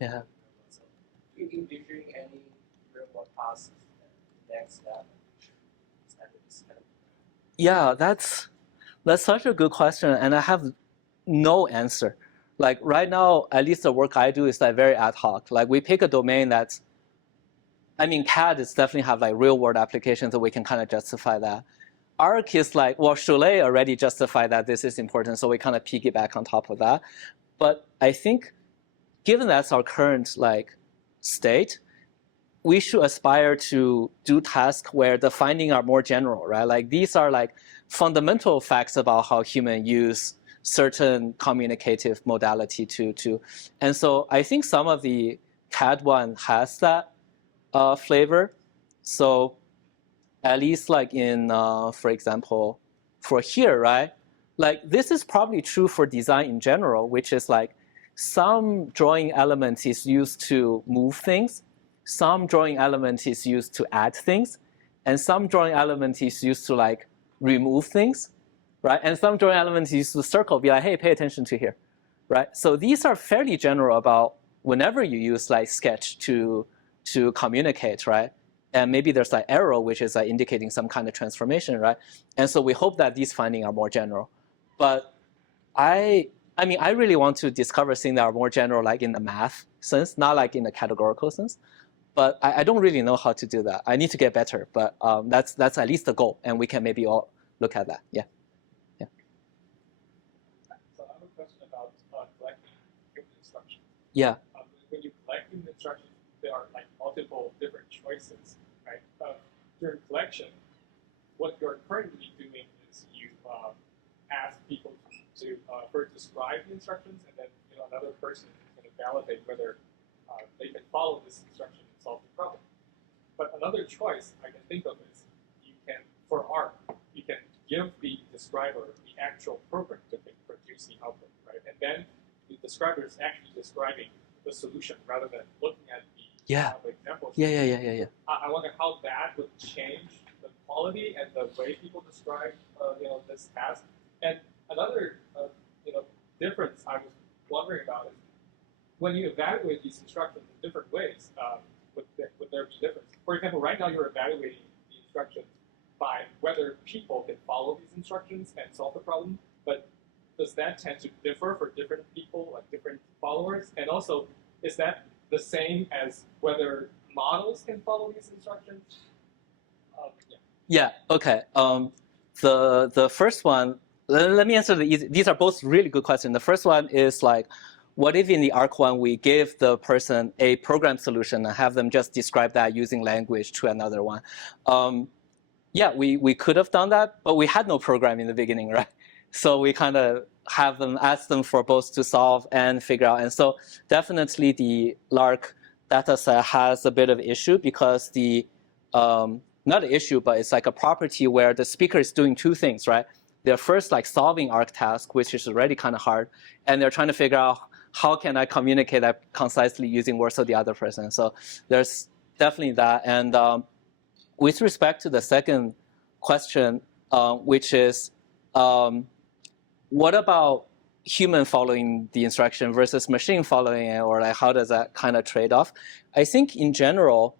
Yeah. So do you envision any real world tasks next step? Yeah, that's such a good question, and I have no answer. Like right now, at least the work I do is like very ad hoc. Like we pick a domain that's, I mean, CAD is definitely have like real world applications that we can kind of justify that. Arc is like, well, Cholet already justified that this is important, so we kind of piggyback on top of that. But I think, given that's our current like state, we should aspire to do tasks where the findings are more general, right? Like these are like fundamental facts about how humans use certain communicative modality to. And so I think some of the CAD one has that flavor. So at least like in, for example, for here, right? Like this is probably true for design in general, which is like some drawing element is used to move things, some drawing element is used to add things, and some drawing element is used to like remove things, right? And some drawing element is used to circle, be like, hey, pay attention to here, right? So these are fairly general about whenever you use like sketch to communicate, right? And maybe there's like arrow, which is like indicating some kind of transformation, right? And so we hope that these findings are more general. But I mean, I really want to discover things that are more general, like in the math sense, not like in the categorical sense. But I don't really know how to do that. I need to get better, but that's at least the goal, and we can maybe all look at that. Yeah. Yeah. When you collect the instructions, there are like multiple different choices, right? During collection, what you're currently doing is you ask people to first describe the instructions, and then another person is going to validate whether they can follow this instruction and solve the problem. But another choice I can think of is you can, for art, you can give the describer the actual program to produce the output, right? And then the describer is actually describing the solution rather than looking at the examples. Yeah. I wonder how that would change the quality and the way people describe, this task. And another, difference I was wondering about is when you evaluate these instructions in different ways, would there be difference? For example, right now you're evaluating the instructions by whether people can follow these instructions and solve the problem, but does that tend to differ for different people, like different followers? And also, is that the same as whether models can follow these instructions? Okay. The first one, let me answer the easy. These are both really good questions. The first one is like, what if in the ARC one we give the person a program solution and have them just describe that using language to another one? Yeah, we could have done that, but we had no program in the beginning, right? So we kind of have them ask them for both to solve and figure out. And so definitely the LARC dataset has a bit of issue because the not an issue, but it's like a property where the speaker is doing two things, right? They're first like solving ARC task, which is already kind of hard, and they're trying to figure out how can I communicate that concisely using words of the other person. So there's definitely that. And with respect to the second question, which is what about human following the instruction versus machine following it, or like how does that kind of trade off? I think in general,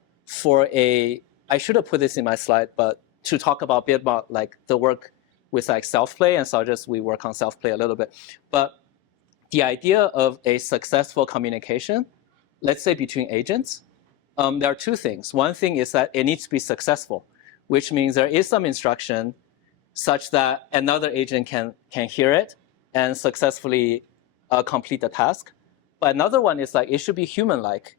I should have put this in my slide, but to talk about a bit about like the work with like self-play, and so we work on self-play a little bit. But the idea of a successful communication, let's say between agents, there are two things. One thing is that it needs to be successful, which means there is some instruction such that another agent can hear it and successfully complete the task. But another one is like it should be human-like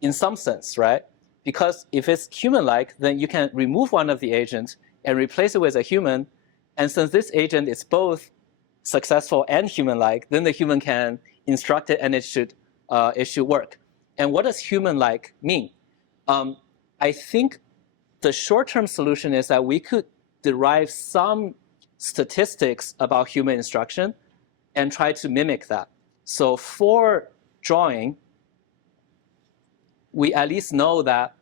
in some sense, right? Because if it's human-like, then you can remove one of the agents and replace it with a human. And since this agent is both successful and human-like, then the human can instruct it and it should work. And what does human-like mean? I think the short-term solution is that we could derive some statistics about human instruction and try to mimic that. So for drawing, we at least know that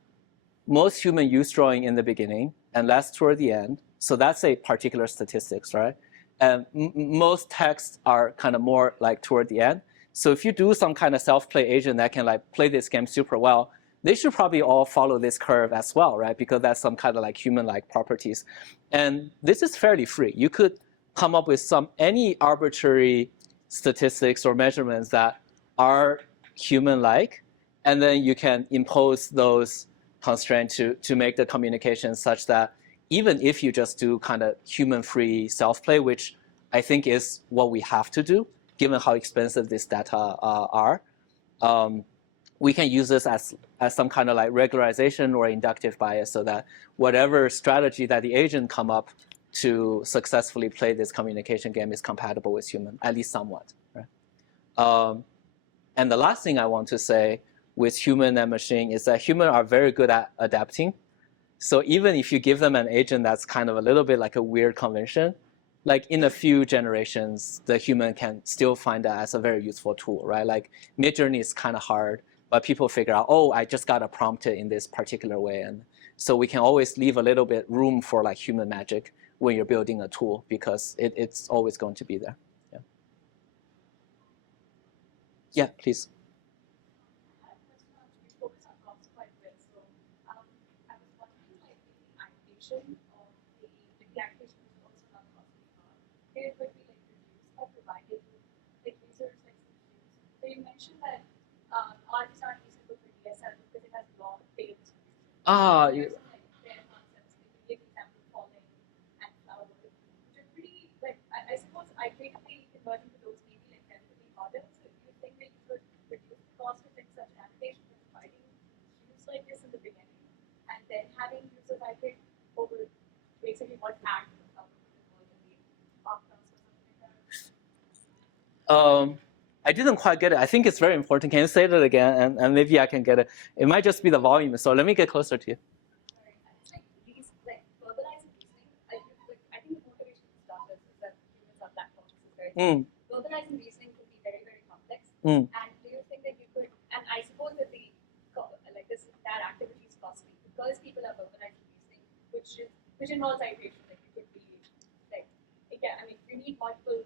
most humans use drawing in the beginning and less toward the end. So that's a particular statistics, right? And most texts are kind of more like toward the end. So if you do some kind of self-play agent that can like play this game super well, they should probably all follow this curve as well, right? Because that's some kind of like human-like properties. And this is fairly free. You could come up with any arbitrary statistics or measurements that are human-like, and then you can impose those constraints to make the communication such that even if you just do kind of human-free self-play, which I think is what we have to do, given how expensive this data are, we can use this as some kind of like regularization or inductive bias so that whatever strategy that the agent come up to successfully play this communication game is compatible with human, at least somewhat. Right? And the last thing I want to say with human and machine is that humans are very good at adapting. So even if you give them an agent that's kind of a little bit like a weird convention, like in a few generations, the human can still find that as a very useful tool, right? Like Midjourney is kind of hard, but people figure out, oh, I just got to prompt it in this particular way. And so we can always leave a little bit room for like human magic when you're building a tool because it's always going to be there. Yeah, yeah, please. It could be like reduced or provided to like users like CPUs. So you mentioned that artists aren't usable for DSL because it has long tails. There's some like fair concepts, like give example falling and flower, which are pretty like I suppose iteratively converting to those maybe like relatively harder. So do you think that you could reduce cost to fix such an application is providing use like this in the beginning, and then having users iterate over basically what act of the outcomes or something like that? I didn't quite get it. I think it's very important. Can you say that again? And maybe I can get it. It might just be the volume. So let me get closer to you. Sorry, it's like these, like verbalizing reasoning. I think the motivation to start this is that humans are black boxes, right? Verbalizing reasoning could be very, very complex. And do you think that you could? And I suppose that that activity is costly because people are verbalizing reasoning, which involves iteration. Like it could be like again. I mean, you need multiple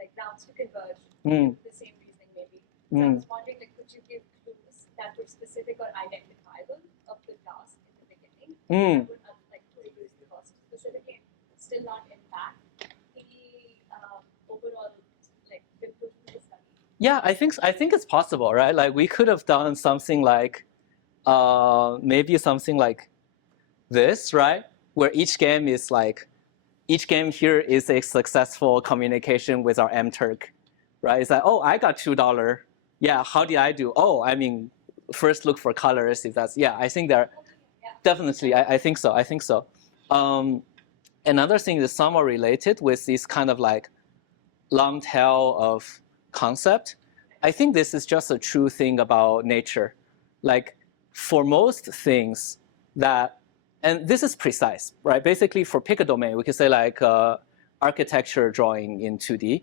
like rounds to converge to the same reasoning, maybe. So I was wondering, like, could you give clues that were specific or identifiable of the task in the beginning that would like reduce the cost specifically, still not impact the overall like input to the study? Yeah, I think it's possible, right? Like we could have done something like maybe something like this, right? Where each game here is a successful communication with our mTurk, right? It's like, oh, I got $2. Yeah, how did I do? Oh, I mean, first look for colors. If that's I think they're definitely. I think so. I think so. Another thing is somewhat related with this kind of like long tail of concept. I think this is just a true thing about nature. Like for most things that, and this is precise, right? Basically for pick a domain, we could say like architecture drawing in 2D.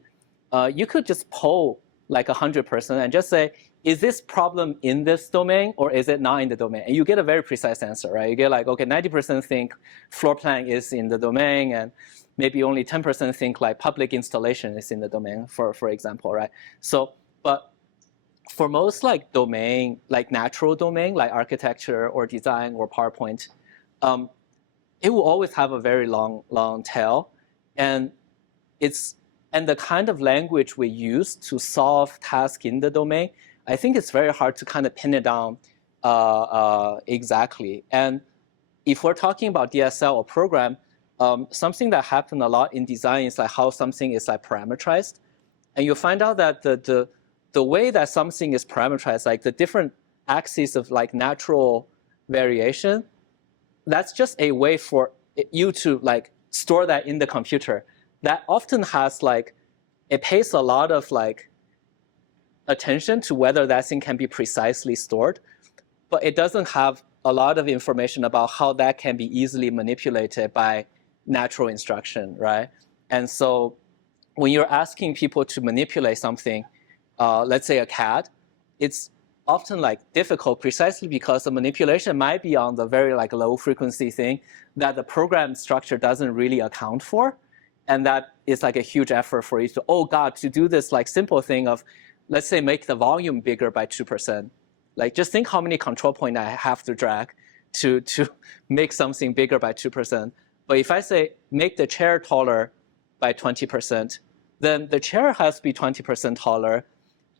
You could just poll like 100% and just say, is this problem in this domain or is it not in the domain? And you get a very precise answer, right? You get like, okay, 90% think floor plan is in the domain, and maybe only 10% think like public installation is in the domain, for example, right? So, but for most like domain, like natural domain, like architecture or design or PowerPoint, it will always have a very long tail, and the kind of language we use to solve tasks in the domain, I think it's very hard to kind of pin it down exactly. And if we're talking about DSL or program, something that happened a lot in design is like how something is like parameterized, and you find out that the way that something is parameterized, like the different axes of like natural variation, that's just a way for you to like store that in the computer. That often has like, it pays a lot of like attention to whether that thing can be precisely stored, but it doesn't have a lot of information about how that can be easily manipulated by natural instruction, right? And so when you're asking people to manipulate something, let's say a CAD, it's often like difficult precisely because the manipulation might be on the very like low frequency thing that the program structure doesn't really account for. And that is like a huge effort for you to, oh God, to do this like simple thing of, let's say make the volume bigger by 2%. Like just think how many control points I have to drag to make something bigger by 2%. But if I say make the chair taller by 20%, then the chair has to be 20% taller,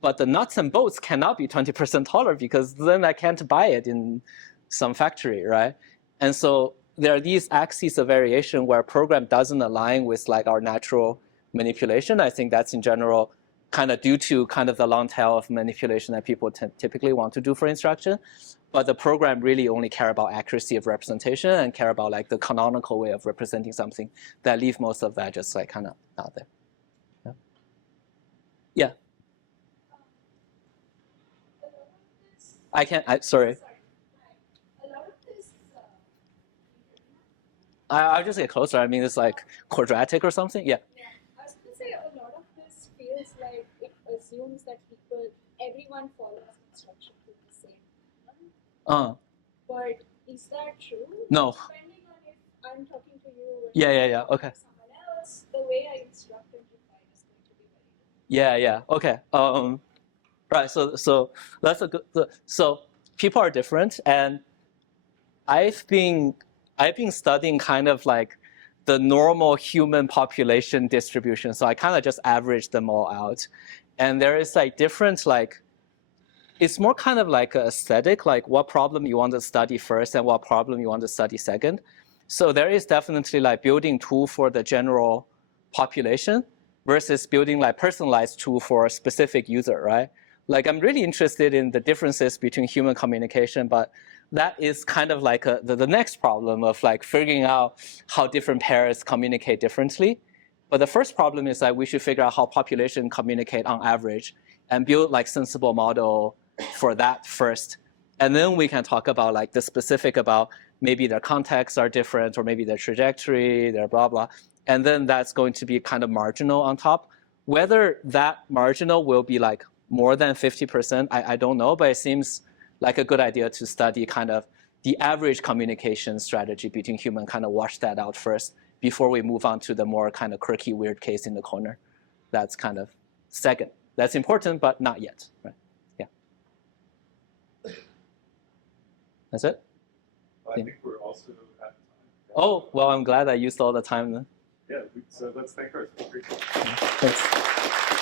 but the nuts and bolts cannot be 20% taller because then I can't buy it in some factory, right? And so there are these axes of variation where program doesn't align with like our natural manipulation. I think that's in general kind of due to kind of the long tail of manipulation that people typically want to do for instruction. But the program really only care about accuracy of representation and care about like the canonical way of representing something that leave most of that just like kind of out there. Yeah. Sorry. I'll just get closer. I mean, it's like quadratic or something. Yeah. I was going to say a lot of this feels like it assumes that everyone follows instruction to the same pattern. But is that true? No. Depending on if I'm talking to you Yeah. Okay. Someone else, the way I instruct and define is going to be Yeah. very different. Okay. Right. So that's a good. So people are different, and I've been studying kind of like the normal human population distribution. So I kind of just averaged them all out. And there is like different like, it's more kind of like a aesthetic, like what problem you want to study first and what problem you want to study second. So there is definitely like building tool for the general population versus building like personalized tool for a specific user, right? like I'm really interested in the differences between human communication, but that is kind of like the next problem of like figuring out how different pairs communicate differently. But the first problem is that we should figure out how population communicate on average and build like sensible model for that first. And then we can talk about like the specific about maybe their contexts are different or maybe their trajectory, their blah, blah. And then that's going to be kind of marginal on top. Whether that marginal will be like more than 50%, I don't know, but it seems like a good idea to study kind of the average communication strategy between human, kind of wash that out first before we move on to the more kind of quirky, weird case in the corner. That's kind of second. That's important, but not yet. Right? Yeah. That's it? I think we're also at time. Oh, well, I'm glad I used all the time then. Yeah, so let's thank our speakers. Thanks.